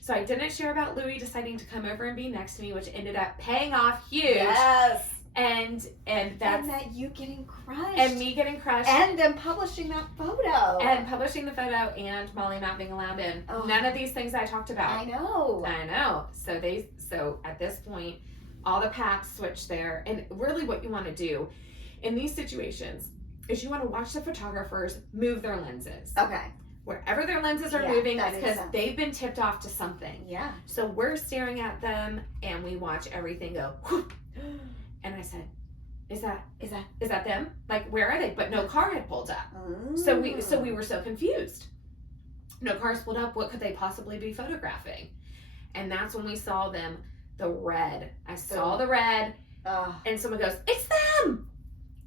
So I didn't share about Louis deciding to come over and be next to me, which ended up paying off huge. Yes. And that you getting crushed. And me getting crushed. And them publishing that photo. And publishing the photo, and Molly not being allowed in. Oh. None of these things I talked about. I know. So at this point, all the paths switch there. And really what you want to do in these situations is you want to watch the photographers move their lenses. Okay. Wherever their lenses are moving, that's because they've been tipped off to something. Yeah. So we're staring at them, and we watch everything go. Whoop. And I said, "Is that them? Like, where are they?" But no car had pulled up. Oh. So we were so confused. No cars pulled up. What could they possibly be photographing? And that's when we saw them. The red. I saw the red. And someone goes, "It's them!"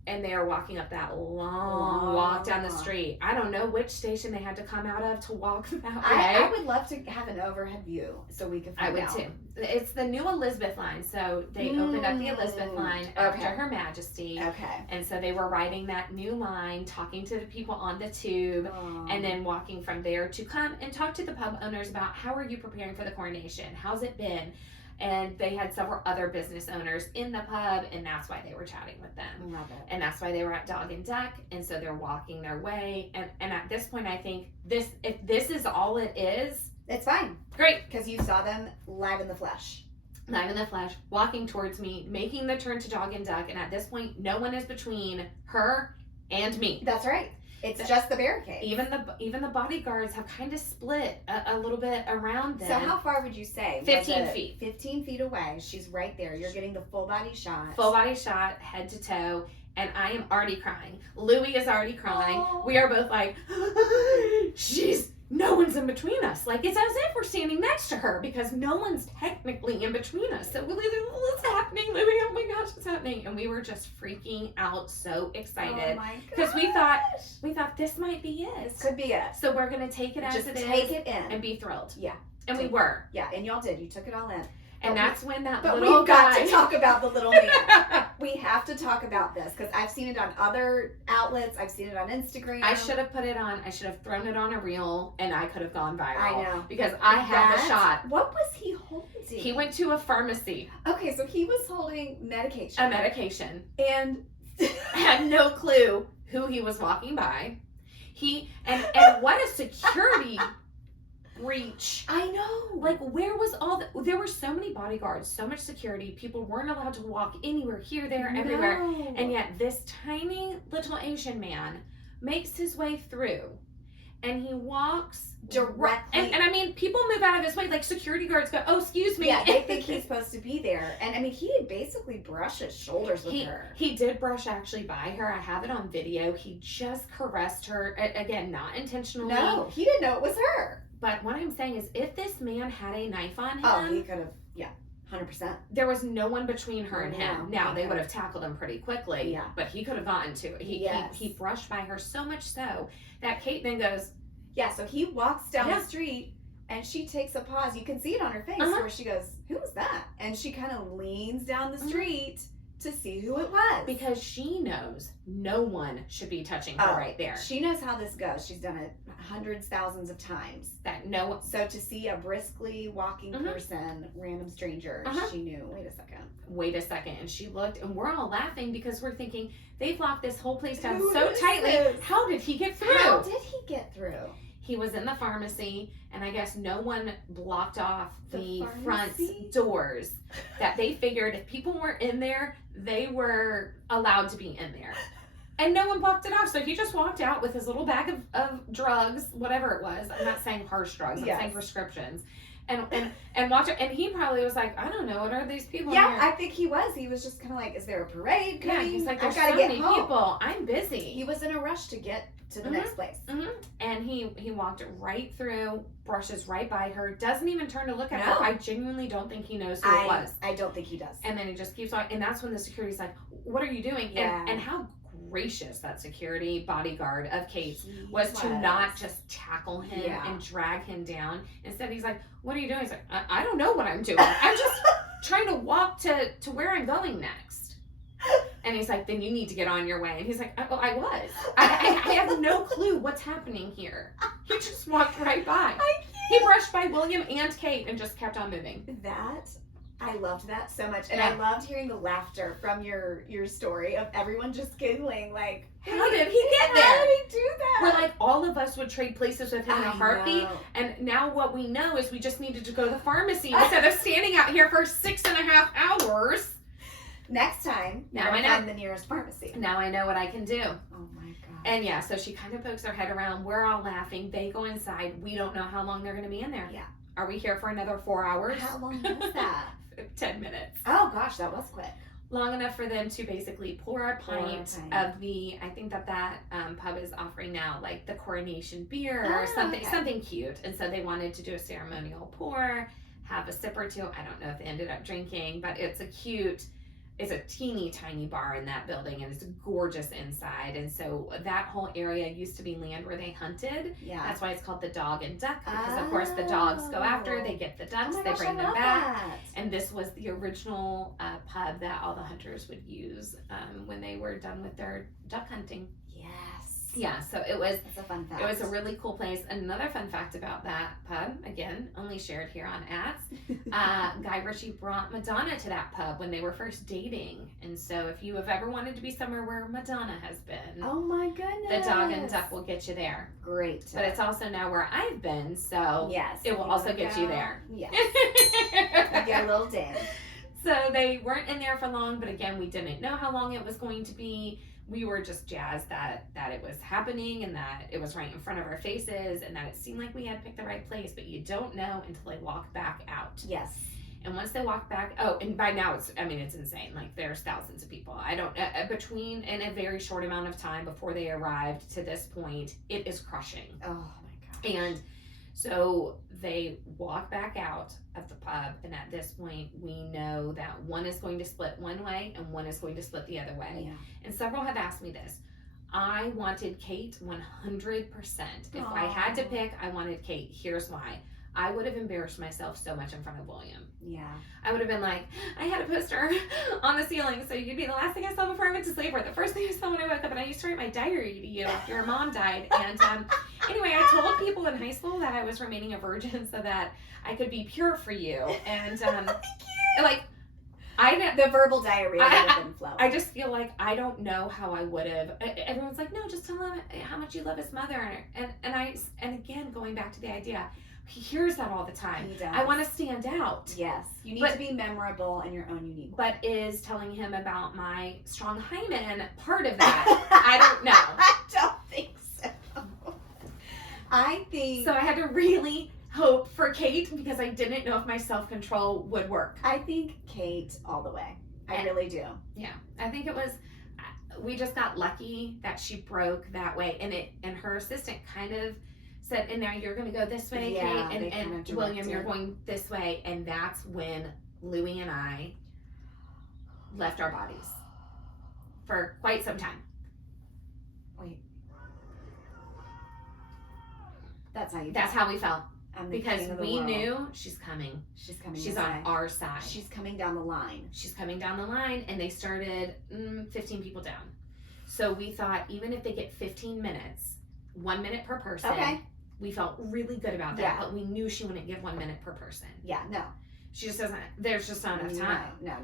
And they are walking up that long walk down the street. I don't know which station they had to come out of to walk that way. I would love to have an overhead view so we could find out. I would too. It's the new Elizabeth line. So they opened up the Elizabeth line after Her Majesty. Okay. And so they were riding that new line, talking to the people on the tube, and then walking from there to come and talk to the pub owners about how are you preparing for the coronation? How's it been? And they had several other business owners in the pub, and that's why they were chatting with them. Love it. And that's why they were at Dog and Duck, and so they're walking their way. And at this point, I think if this is all it is, it's fine. Great. Because you saw them live in the flesh. Live in the flesh, walking towards me, making the turn to Dog and Duck, and at this point, no one is between her and me. That's right. It's just the barricade. Even the bodyguards have kind of split a little bit around them. So how far would you say? 15 feet. 15 feet away. She's right there. You're getting the full body shot. Full body shot, head to toe, and I am already crying. Louie is already crying. Oh. We are both like, no one's in between us. Like, it's as if we're standing next to her because no one's technically in between us. So we're like, what's happening, Louie? Oh my gosh, what's happening? And we were just freaking out, so excited. Oh my gosh. Because we thought this might be it. This could be it. So we're going to take it as just it is. take it in. And be thrilled. Yeah. And we were. Yeah, and y'all did. You took it all in. And that's when that but little we've got guy... to talk about the little man. We have to talk about this because I've seen it on other outlets. I've seen it on Instagram. I should have put it on. I should have thrown it on a reel, and I could have gone viral. I know. Because I had the shot. What was he holding? He went to a pharmacy. Okay, so he was holding medication. A medication. And had no clue who he was walking by. And what a security breach. I know. Like, where was there were so many bodyguards, so much security. People weren't allowed to walk anywhere, here, there, everywhere. And yet this tiny little Asian man makes his way through, and he walks directly. And I mean, people move out of his way. Like, security guards go, "Oh, excuse me." Yeah, they think he's supposed to be there. And I mean, he basically brushed his shoulders with her. He did brush actually by her. I have it on video. He just caressed her. Again, not intentionally. No, he didn't know it was her. But what I'm saying is, if this man had a knife on him... Oh, he could have, 100%. There was no one between her and him. Now, they would have tackled him pretty quickly. Yeah. But he could have gotten to it. He brushed by her so much so that Kate then goes... Yeah, so he walks down the street, and she takes a pause. You can see it on her face where she goes, "Who was that?" And she kind of leans down the street to see who it was. Because she knows no one should be touching her right there. She knows how this goes. She's done it hundreds, thousands of times. So to see a briskly walking person, random stranger, she knew, wait a second. And she looked, and we're all laughing because we're thinking, they've locked this whole place down so tightly. How did he get through? He was in the pharmacy, and I guess no one blocked off the front doors. That they figured if people weren't in there, they were allowed to be in there. And no one blocked it off, so he just walked out with his little bag of drugs, whatever it was. I'm not saying harsh drugs, I'm saying prescriptions. And walked out, and he probably was like, I don't know, what are these people here? I think he was. He was just kind of like, is there a parade coming? Yeah, he's like, there's I've got to get home. People. I'm busy. He was in a rush to get to the next place. And he walked right through, brushes right by her, doesn't even turn to look at her. I genuinely don't think he knows who it was. I don't think he does. And then he just keeps walking, and that's when the security's like, what are you doing? Yeah. And how gracious that security bodyguard of Kate's was to not just tackle him and drag him down. Instead, he's like, what are you doing? He's like, I don't know what I'm doing. I'm just trying to walk to where I'm going next. And he's like, then you need to get on your way. And he's like, oh, I was. I have no clue what's happening here. He just walked right by. He brushed by William and Kate and just kept on moving. I loved that so much. And I loved hearing the laughter from your story of everyone just giggling like, how did he get there? How did he do that? We're like, all of us would trade places with him in a heartbeat. And now what we know is we just needed to go to the pharmacy instead of standing out here for 6.5 hours. Next time, now I know. Find the nearest pharmacy. Now I know what I can do. Oh my God. And so she kind of pokes her head around. We're all laughing. They go inside. We don't know how long they're going to be in there. Yeah. Are we here for another 4 hours? How long was that? 10 minutes. Oh gosh, that was quick. Long enough for them to basically pour a pint of the, I think that pub is offering now like the coronation beer or something cute. And so they wanted to do a ceremonial pour, have a sip or two. I don't know if they ended up drinking, but it's a cute it's a teeny tiny bar in that building, and it's gorgeous inside. And so that whole area used to be land where they hunted. Yeah. That's why it's called the Dog and Duck, because of course the dogs go after, they get the ducks, they bring them back. That. And this was the original pub that all the hunters would use when they were done with their duck hunting. Yeah, so That's a fun fact. It was a really cool place. Another fun fact about that pub, again, only shared here on Ats, Guy Ritchie brought Madonna to that pub when they were first dating. And so if you have ever wanted to be somewhere where Madonna has been, oh my goodness, the Dog and Duck will get you there. Great. But it's also now where I've been, so yes, it will also get you there. Yes. Get a little dance. So they weren't in there for long, but again, we didn't know how long it was going to be. We were just jazzed that it was happening and that it was right in front of our faces and that it seemed like we had picked the right place, but you don't know until they walk back out. Yes. And once they walk back, and by now it's insane. Like there's thousands of people. I don't, between in a very short amount of time before they arrived to this point, it is crushing. Oh my gosh. And so they walk back out of the pub, and at this point, we know that one is going to split one way and one is going to split the other way. Yeah. And several have asked me this. I wanted Kate 100%. If I had to pick, I wanted Kate. Here's why. I would have embarrassed myself so much in front of William. Yeah. I would have been like, I had a poster on the ceiling, so you'd be the last thing I saw before I went to sleep, or the first thing I saw when I woke up, and I used to write my diary to you after your mom died. And anyway, I told people in high school that I was remaining a virgin so that I could be pure for you. And like, the verbal diarrhea would have been flowing. I just feel like I don't know how I would have. Everyone's like, no, just tell him how much you love his mother. And again, going back to the idea, he hears that all the time. He does. I want to stand out. Yes. You need to be memorable in your own unique way. But is telling him about my strong hymen part of that? I don't know. I don't think so. I think... So I had to really hope for Kate because I didn't know if my self-control would work. I think Kate all the way. I really do. Yeah. I think it was... We just got lucky that she broke that way. And her assistant kind of said, and now you're going to go this way, Kate, and William, you're going this way. And that's when Louie and I left our bodies for quite some time. Wait. That's how you felt. That's how we felt. Because we knew she's coming. She's coming. She's on our side. She's coming down the line. She's coming down the line, and they started 15 people down. So we thought, even if they get 15 minutes, 1 minute per person, we felt really good about that. But we knew she wouldn't give 1 minute per person. Yeah, no. She just doesn't, there's just not enough time. No.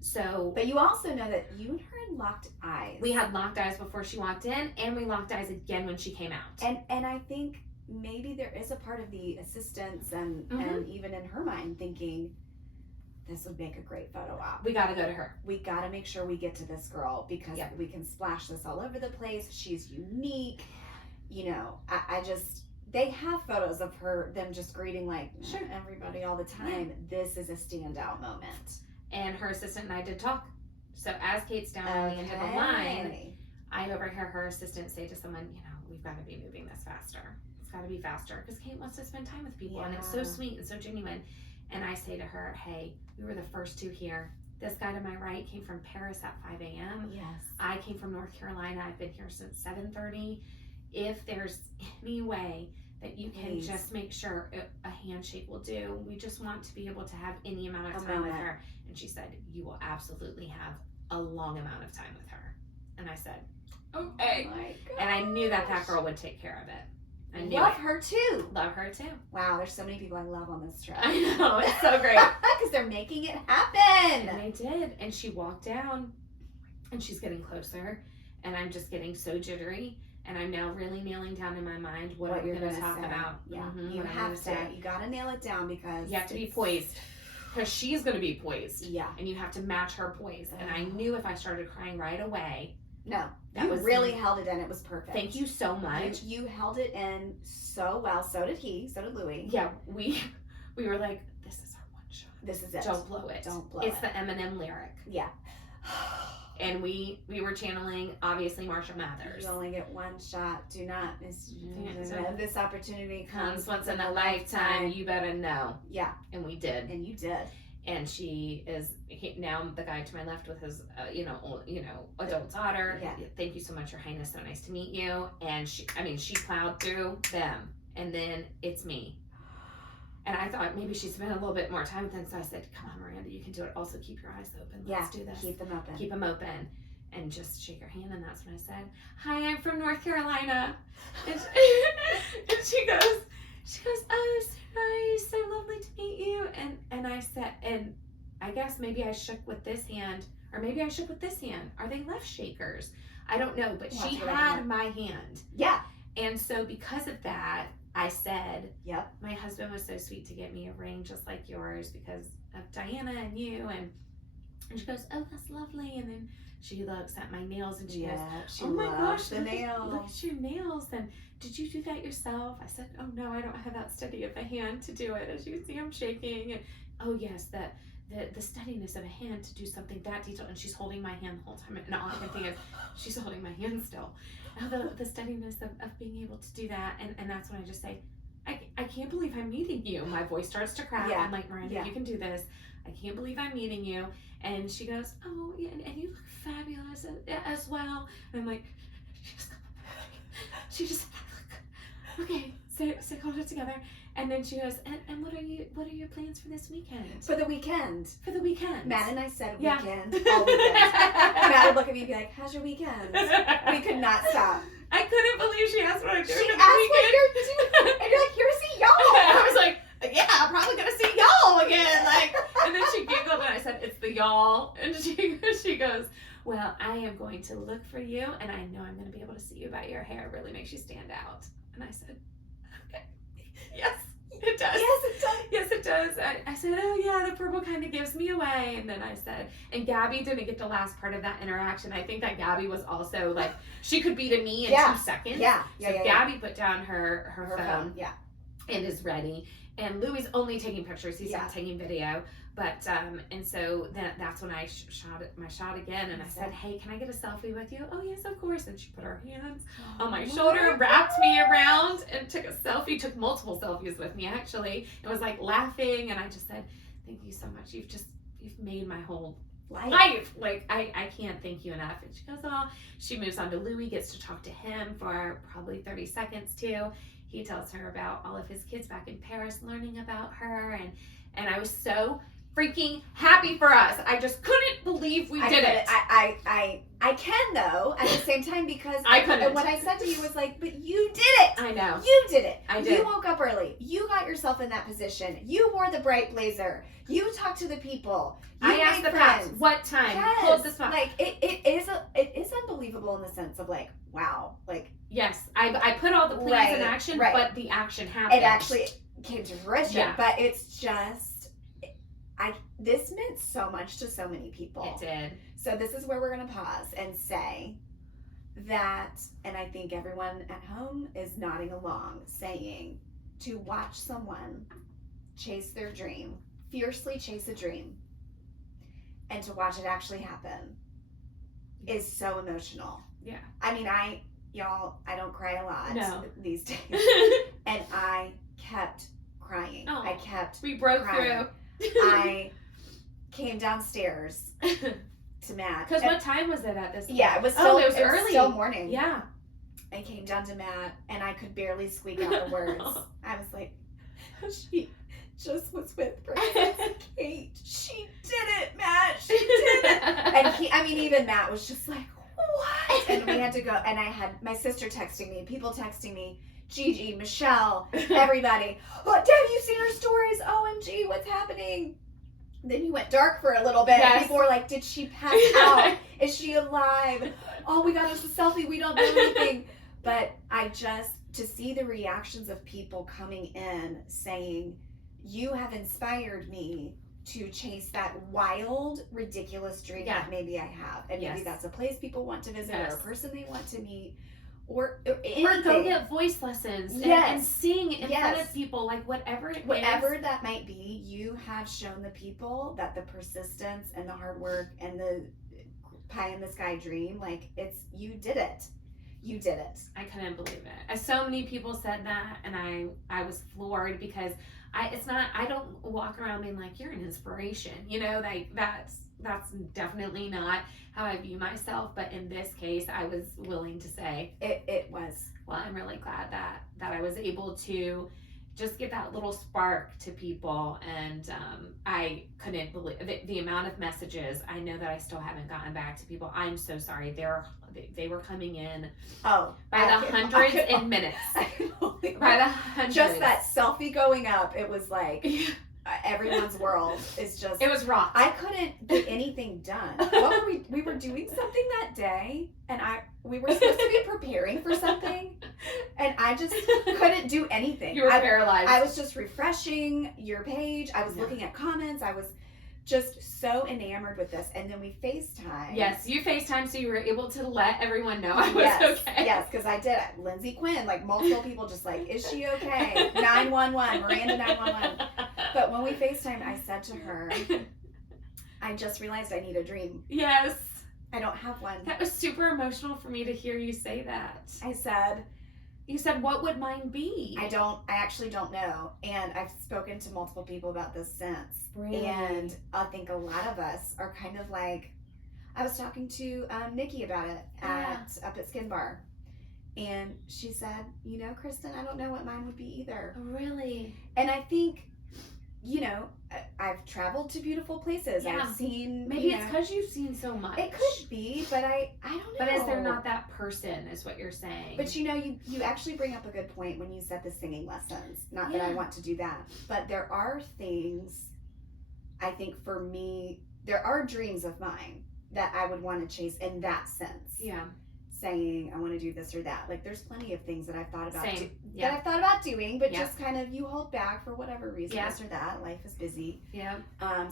So. But you also know that you and her had locked eyes. We had locked eyes before she walked in, and we locked eyes again when she came out. And I think maybe there is a part of the assistants and even in her mind thinking, this would make a great photo op. We got to go to her. We got to make sure we get to this girl because we can splash this all over the place. She's unique. You know, I just, they have photos of them just greeting like everybody all the time. Yeah. This is a standout moment. And her assistant and I did talk. So as Kate's down on the end of the line, I overhear her assistant say to someone, you know, we've got to be moving this faster. It's got to be faster because Kate wants to spend time with people and it's so sweet and so genuine. And I say to her, hey, we were the first two here. This guy to my right came from Paris at 5 a.m. Yes. I came from North Carolina. I've been here since 7:30. If there's any way that you can just make sure a handshake will do, we just want to be able to have any amount of time with her. And she said, you will absolutely have a long amount of time with her. And I said, okay. Oh my gosh. And I knew that girl would take care of it. I knew Love her too. Love her too. Wow, there's so many people I love on this trip. I know, it's so great. Because they're making it happen. And they did. And she walked down and she's getting closer. And I'm just getting so jittery. And I'm now really nailing down in my mind what I'm going to talk about. Yeah, you have to. You got to nail it down because you have to be poised. Because she's going to be poised. Yeah. And you have to match her poise. And I knew if I started crying right away. No. You really held it in. It was perfect. Thank you so much. You held it in so well. So did he. So did Louie. Yeah. We were like, this is our one shot. This is it. Don't blow it. Don't blow it. It's the Eminem lyric. Yeah. And we were channeling, obviously, Marshall Mathers. You only get one shot. Do not miss. This opportunity comes once in a lifetime. You better know. Yeah. And we did. And you did. And now the guy to my left with his, adult daughter. Yeah. Thank you so much, Your Highness. So nice to meet you. And she plowed through them. And then it's me. And I thought maybe she spent a little bit more time with them. So I said, come on, Miranda, you can do it. Also keep your eyes open. Let's do this. Keep them open. Keep them open. And just shake her hand. And that's when I said, hi, I'm from North Carolina. And she goes, oh, so nice. So lovely to meet you. And I said, and I guess maybe I shook with this hand, or maybe I shook with this hand. Are they left shakers? I don't know, but she had my hand. Yeah. And so because of that, I said, yep, my husband was so sweet to get me a ring just like yours because of Diana and you. And she goes, oh, that's lovely. And then she looks at my nails and she goes, oh my gosh, the nails. Look at your nails. And did you do that yourself? I said, oh no, I don't have that steady of a hand to do it. As you can see, I'm shaking. And oh yes, the steadiness of a hand to do something that detailed. And she's holding my hand the whole time. And all I can think is, she's holding my hand still. The steadiness of being able to do that. And that's when I just say, I can't believe I'm meeting you. My voice starts to crack. I'm like, Miranda, you can do this. I can't believe I'm meeting you. And she goes, oh, yeah, and you look fabulous as well. And I'm like, she just okay, so hold it together. And then she goes, and what are your plans for this weekend? For the weekend. Matt and I said weekend. All weekend. Matt would look at me and be like, how's your weekend? We could not stop. I couldn't believe she asked what I'm doing. She asked what you're doing. And you're like, here to see y'all. And I was like, yeah, I'm probably gonna see y'all again. And then she giggled and I said, it's the y'all. And she goes, well, I am going to look for you and I know I'm gonna be able to see you by your hair. It really makes you stand out. And I said, okay, yes, it does. Yes, it does. I said, oh yeah, the purple kind of gives me away. And then I said, and Gabby didn't get the last part of that interaction. I think that Gabby was also like, she could be to me in 2 seconds. Gabby put down her phone. And is ready. And Louie's only taking pictures. He's not taking video. But, and so that's when I shot my shot again. And I said, hey, can I get a selfie with you? Oh, yes, of course. And she put her hands on my shoulder, wrapped me around, and took a selfie, took multiple selfies with me, actually. It was like laughing. And I just said, thank you so much. You've made my whole life. Like, I can't thank you enough. And she goes, oh, she moves on to Louie, gets to talk to him for probably 30 seconds too. He tells her about all of his kids back in Paris learning about her. And I was so freaking happy for us. I just couldn't believe we did it. I can though at the same time because I couldn't. And what I said to you was like, but you did it. I know. You did it. I did. You woke up early. You got yourself in that position. You wore the bright blazer. You talked to the people. I asked the cops what time. Yes. Pulled the spot. Like it is unbelievable in the sense of like, wow, like yes, I put all the plans in action, but the action happened. It actually came to fruition. Yeah. But it's just this meant so much to so many people. It did. So this is where we're going to pause and say that, and I think everyone at home is nodding along, saying to watch someone chase their dream, fiercely chase a dream, and to watch it actually happen is so emotional. Yeah. I mean, I don't cry a lot these days. And I kept crying. Oh, We broke crying. through. I came downstairs to Matt. Because what time was it at this point? Yeah, it was still it was early. Was still morning. Yeah. I came down to Matt and I could barely squeak out the words. I was like, she just was with Princess Kate. She did it, Matt. She did it. And even Matt was just like, what? And we had to go, and I had my sister texting me, people texting me, Gigi, Michelle, everybody. Oh, have you seen her stories? OMG, what's happening? Then you went dark for a little bit. Yes. People were like, did she pass out? Is she alive? Oh, we got us a selfie. We don't know anything. But to see the reactions of people coming in saying, you have inspired me to chase that wild, ridiculous dream that maybe I have. And maybe that's a place people want to visit or a person they want to meet. Or anything. Or go get voice lessons and sing in front of people, like whatever that might be. You have shown the people that the persistence and the hard work and the pie in the sky dream, like you did it. You did it. I couldn't believe it. So many people said that, and I was floored because I don't walk around being like, you're an inspiration. You know, like that's definitely not how I view myself. But in this case, I was willing to say it was. Well, I'm really glad that I was able to just give that little spark to people. And I couldn't believe the amount of messages. I know that I still haven't gotten back to people. I'm so sorry. They were coming in by the hundreds in minutes. By the hundreds. Just that selfie going up, it was like everyone's world is just. It was rocked. I couldn't get anything done. What were we were doing something that day, and we were supposed to be preparing for something, and I just couldn't do anything. You were paralyzed. I was just refreshing your page. I was looking at comments. I was just so enamored with this, and then we FaceTime. Yes, you FaceTime, so you were able to let everyone know I was okay. Yes, because I did it. Lindsay Quinn, like multiple people just like, is she okay? 911, Miranda 911. But when we FaceTime, I said to her, I just realized I need a dream. Yes. I don't have one. That was super emotional for me to hear you say that. You said, what would mine be? I actually don't know. And I've spoken to multiple people about this since. Really? And I think a lot of us are kind of like, I was talking to Nikki about it up at Skin Bar. And she said, you know, Kristen, I don't know what mine would be either. Oh, really? And I think, you know, I've traveled to beautiful places. Yeah. I've seen. Maybe it's because you've seen so much. It could be, but I don't know. But is there not that person, is what you're saying? But you know, you actually bring up a good point when you said the singing lessons. Not that I want to do that, but there are things, I think for me, there are dreams of mine that I would want to chase in that sense. Yeah. Saying I want to do this or that. Like there's plenty of things that I've thought about that I've thought about doing, but just kind of you hold back for whatever reason, this or that. Life is busy. Yeah.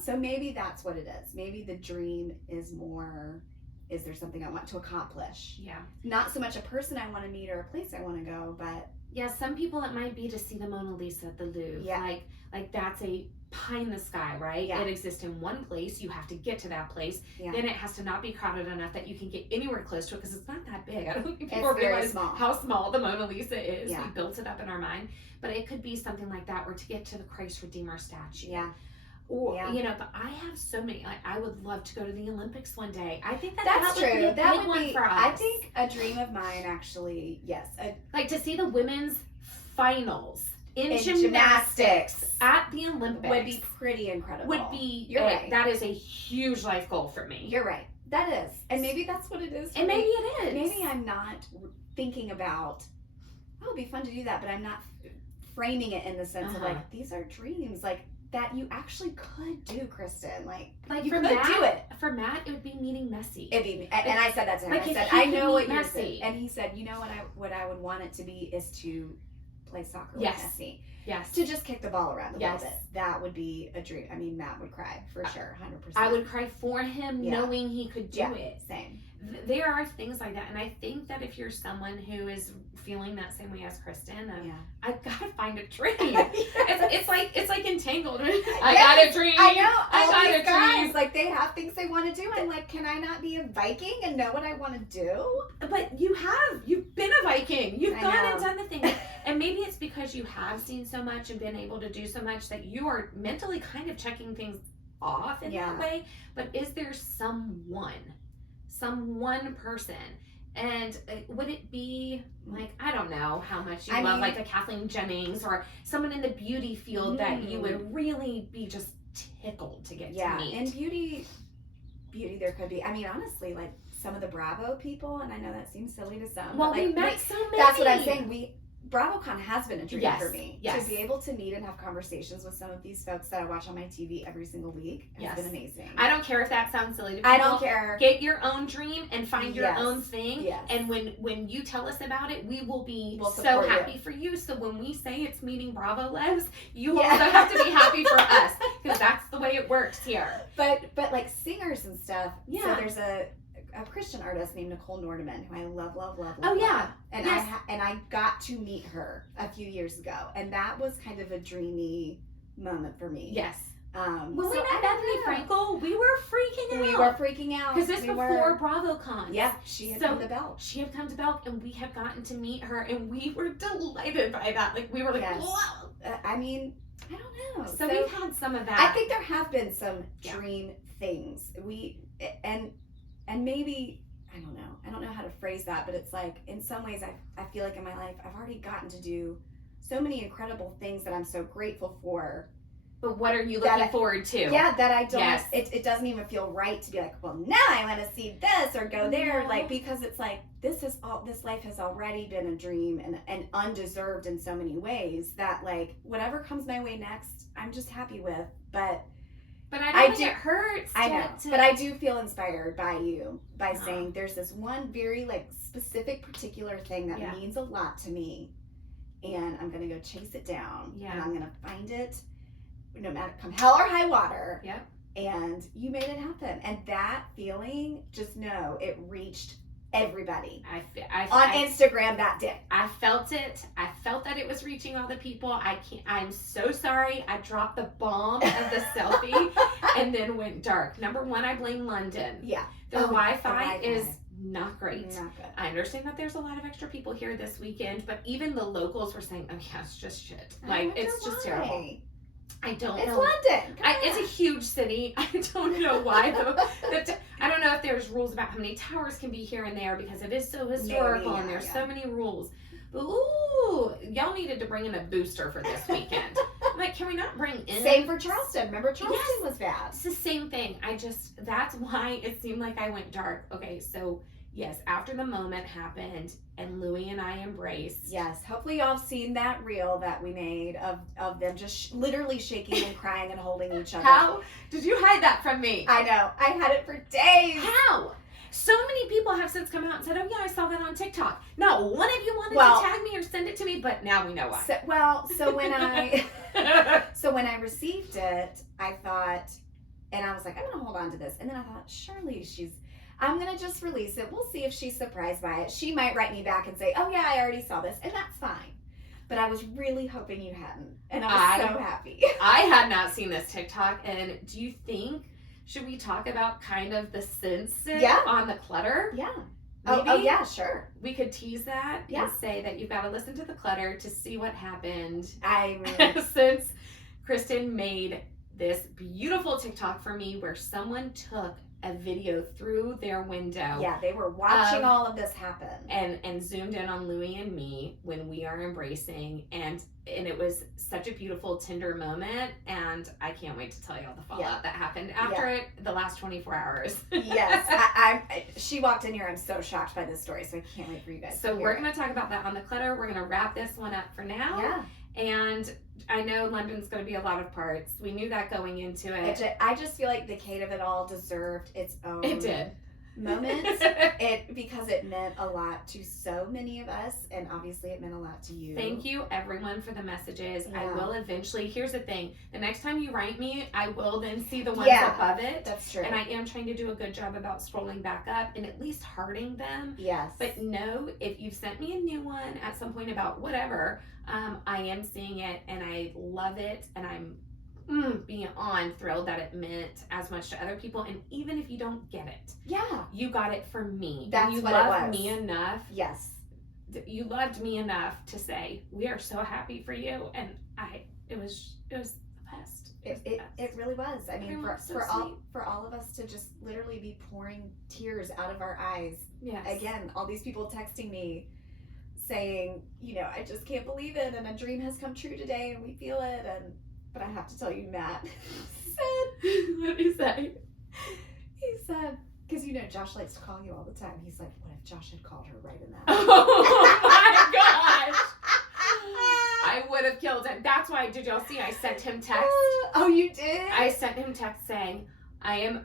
So maybe that's what it is. Maybe the dream is more, is there something I want to accomplish? Yeah. Not so much a person I want to meet or a place I want to go, but yeah, some people it might be to see the Mona Lisa at the Louvre. Yeah. Like that's a pie in the sky, right? Yeah. It exists in one place. You have to get to that place. Yeah. Then it has to not be crowded enough that you can get anywhere close to it because it's not that big. I don't think people It's very realize small. how small the Mona Lisa is. Yeah. We built it up in our mind. But it could be something like that, or to get to the Christ Redeemer statue. Yeah. Or, you know, but I have so many. I would love to go to the Olympics one day. I think that's true. Would be a that big would one be for us. I think a dream of mine, actually, yes. Like to see the women's finals in gymnastics at the Olympics would be pretty incredible. You're right. That is a huge life goal for me. You're right. That is. And maybe that's what it is. And maybe it is. Maybe I'm not thinking about, oh, it'd be fun to do that, but I'm not framing it in the sense of like, these are dreams. Like, that you actually could do, Kristen. Like you could do it. For Matt, it would be meeting Messi. And I said that to him. Like I said, I know what you're saying. And he said, you know what I would want it to be is to play soccer with Messi. Yes. To just kick the ball around a little bit. That would be a dream. I mean, Matt would cry for sure, 100%. I would cry for him knowing he could do it. Same. There are things like that, and I think that if you're someone who is feeling that same way as Kristen, I've got to find a dream. It's like Entangled. I got a dream. I know. I got a dream. dream. Like they have things they want to do. I'm like, can I not be a Viking and know what I want to do? But you have. You've been a Viking. You've gone and done the thing. And maybe it's because you have seen so much and been able to do so much that you are mentally kind of checking things off in that way. But is there some one person? And would it be like, I don't know how much you love like a Kathleen Jennings or someone in the beauty field that you would really be just tickled to get to meet? And beauty there could be. I mean, honestly, like some of the Bravo people, and I know that seems silly to some. Well, but like, we met so many. That's what I'm saying. BravoCon has been a dream for me. Yes. To be able to meet and have conversations with some of these folks that I watch on my TV every single week has been amazing. I don't care if that sounds silly to people. I don't care. Get your own dream and find your own thing. Yes. And when you tell us about it, we will be so happy for you. So when we say it's meeting Bravo Legs, you also have to be happy for us because that's the way it works here. But like singers and stuff. Yeah. So there's a Christian artist named Nicole Nordeman, who I love. Oh yeah, and I got to meet her a few years ago, and that was kind of a dreamy moment for me. Yes, When we met Bethany Frankel, we were freaking out. We were freaking out. Because this before BravoCon. Yeah, she had come to Belk. She had come to Belk, and we had gotten to meet her, and we were delighted by that. Like, we were like, whoa. I mean, I don't know. So we've had some of that. I think there have been some dream things. And maybe, I don't know how to phrase that, but it's like, in some ways, I feel like in my life, I've already gotten to do so many incredible things that I'm so grateful for. But what are you looking forward to? Yeah, that I don't, it doesn't even feel right to be like, well, now I want to see this or go there. Like, because it's like, this life has already been a dream and undeserved in so many ways that, like, whatever comes my way next, I'm just happy with. But I don't think it hurts. I know. But I do feel inspired by you, by saying there's this one very, like, specific, particular thing that means a lot to me. And I'm going to go chase it down. Yeah. And I'm going to find it. No matter, come hell or high water. Yeah. And you made it happen. And that feeling, just know it reached everybody on Instagram that day. I felt it. I felt that it was reaching all the people. I'm so sorry. I dropped the bomb of the selfie and then went dark. Number one, I blame London. Yeah. Their Wi-Fi is not great. Not good. I understand that there's a lot of extra people here this weekend, but even the locals were saying, oh yeah, it's just shit. Like, it's just terrible. I don't know. It's London. It's a huge city. I don't know why, though. I don't know if there's rules about how many towers can be here and there because it is so historical and there's so many rules. But, ooh, y'all needed to bring in a booster for this weekend. I'm like, can we not bring in? Same for Charleston. Remember, Charleston was bad. It's the same thing. That's why it seemed like I went dark. Okay, so, yes, after the moment happened and Louie and I embraced. Yes, hopefully y'all have seen that reel that we made of them just literally shaking and crying and holding each other. How did you hide that from me? I know. I had it for days. How? So many people have since come out and said, oh yeah, I saw that on TikTok. No, one of you wanted to tag me or send it to me, but now we know why. So when I when I received it, I thought, and I was like, I'm going to hold on to this. And then I thought, surely I'm going to just release it. We'll see if she's surprised by it. She might write me back and say, oh yeah, I already saw this. And that's fine. But I was really hoping you hadn't. And I was so happy. I had not seen this TikTok. And do you think, should we talk about kind of the census on the clutter? Yeah. Maybe? Oh yeah, sure. We could tease that and say that you've got to listen to the clutter to see what happened. Since Kristen made this beautiful TikTok for me where someone took a video through their window. Yeah, they were watching all of this happen. And zoomed in on Louie and me when we are embracing. And it was such a beautiful, tender moment. And I can't wait to tell you all the fallout that happened after it, the last 24 hours. Yes. She walked in here. I'm so shocked by this story. So I can't wait for you guys to hear we're going to talk about that on the clutter. We're going to wrap this one up for now. Yeah. And I know London's going to be a lot of parts. We knew that going into it. I just feel like the Kate of it all deserved its own moment. Because it meant a lot to so many of us, and obviously it meant a lot to you. Thank you, everyone, for the messages. Yeah. I will eventually. Here's the thing: the next time you write me, I will then see the ones above it. That's true. And I am trying to do a good job about scrolling back up and at least hearting them. Yes. But no, if you've sent me a new one at some point about whatever. I am seeing it and I love it, and I'm beyond thrilled that it meant as much to other people. And even if you don't get it, you got it for me. That's you what loved it was. Me enough. Yes, you loved me enough to say we are so happy for you, and it was the best. It really was. I mean, for all of us to just literally be pouring tears out of our eyes. Yes. Again, all these people texting me, saying, I just can't believe it, and a dream has come true today, and we feel it. But I have to tell you, Matt said, what did he say? He said, because Josh likes to call you all the time. He's like, what if Josh had called her right in that? Oh my gosh! I would have killed him. That's why. Did y'all see? I sent him text. Oh, you did? I sent him text saying, I am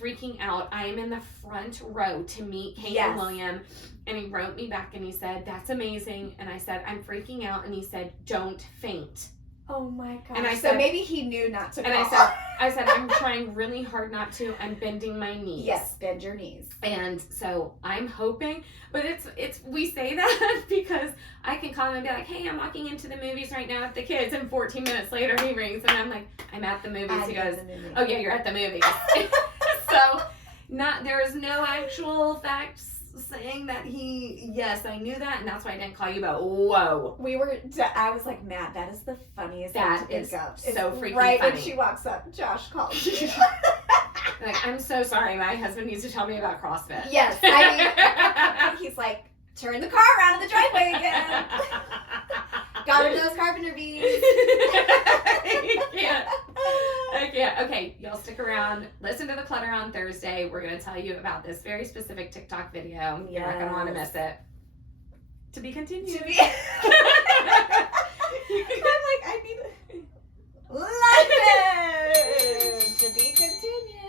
freaking out. I am in the front row to meet Kate and William. And he wrote me back and he said, that's amazing. And I said, I'm freaking out. And he said, don't faint. Oh my gosh. And so maybe he knew not to call. And I said, I'm trying really hard not to. I'm bending my knees. Yes, bend your knees. And so I'm hoping, but we say that because I can call him and be like, hey, I'm walking into the movies right now with the kids, and 14 minutes later he rings and I'm like, I'm at the movies. He goes, oh yeah, you're at the movies. So there is no actual facts saying that yes, I knew that, and that's why I didn't call you, but whoa. I was like, Matt, that is the funniest thing to pick up. So freaking right funny. when she walks up, Josh calls you. Like, I'm so sorry, my husband needs to tell me about CrossFit. Yes, I mean, he's like, turn the car around in the driveway again. Got rid of those carpenter bees. I can't. Okay, y'all stick around. Listen to the Clutter on Thursday. We're going to tell you about this very specific TikTok video. You're not going to want to miss it. To be continued. I'm like, I need London. To be continued.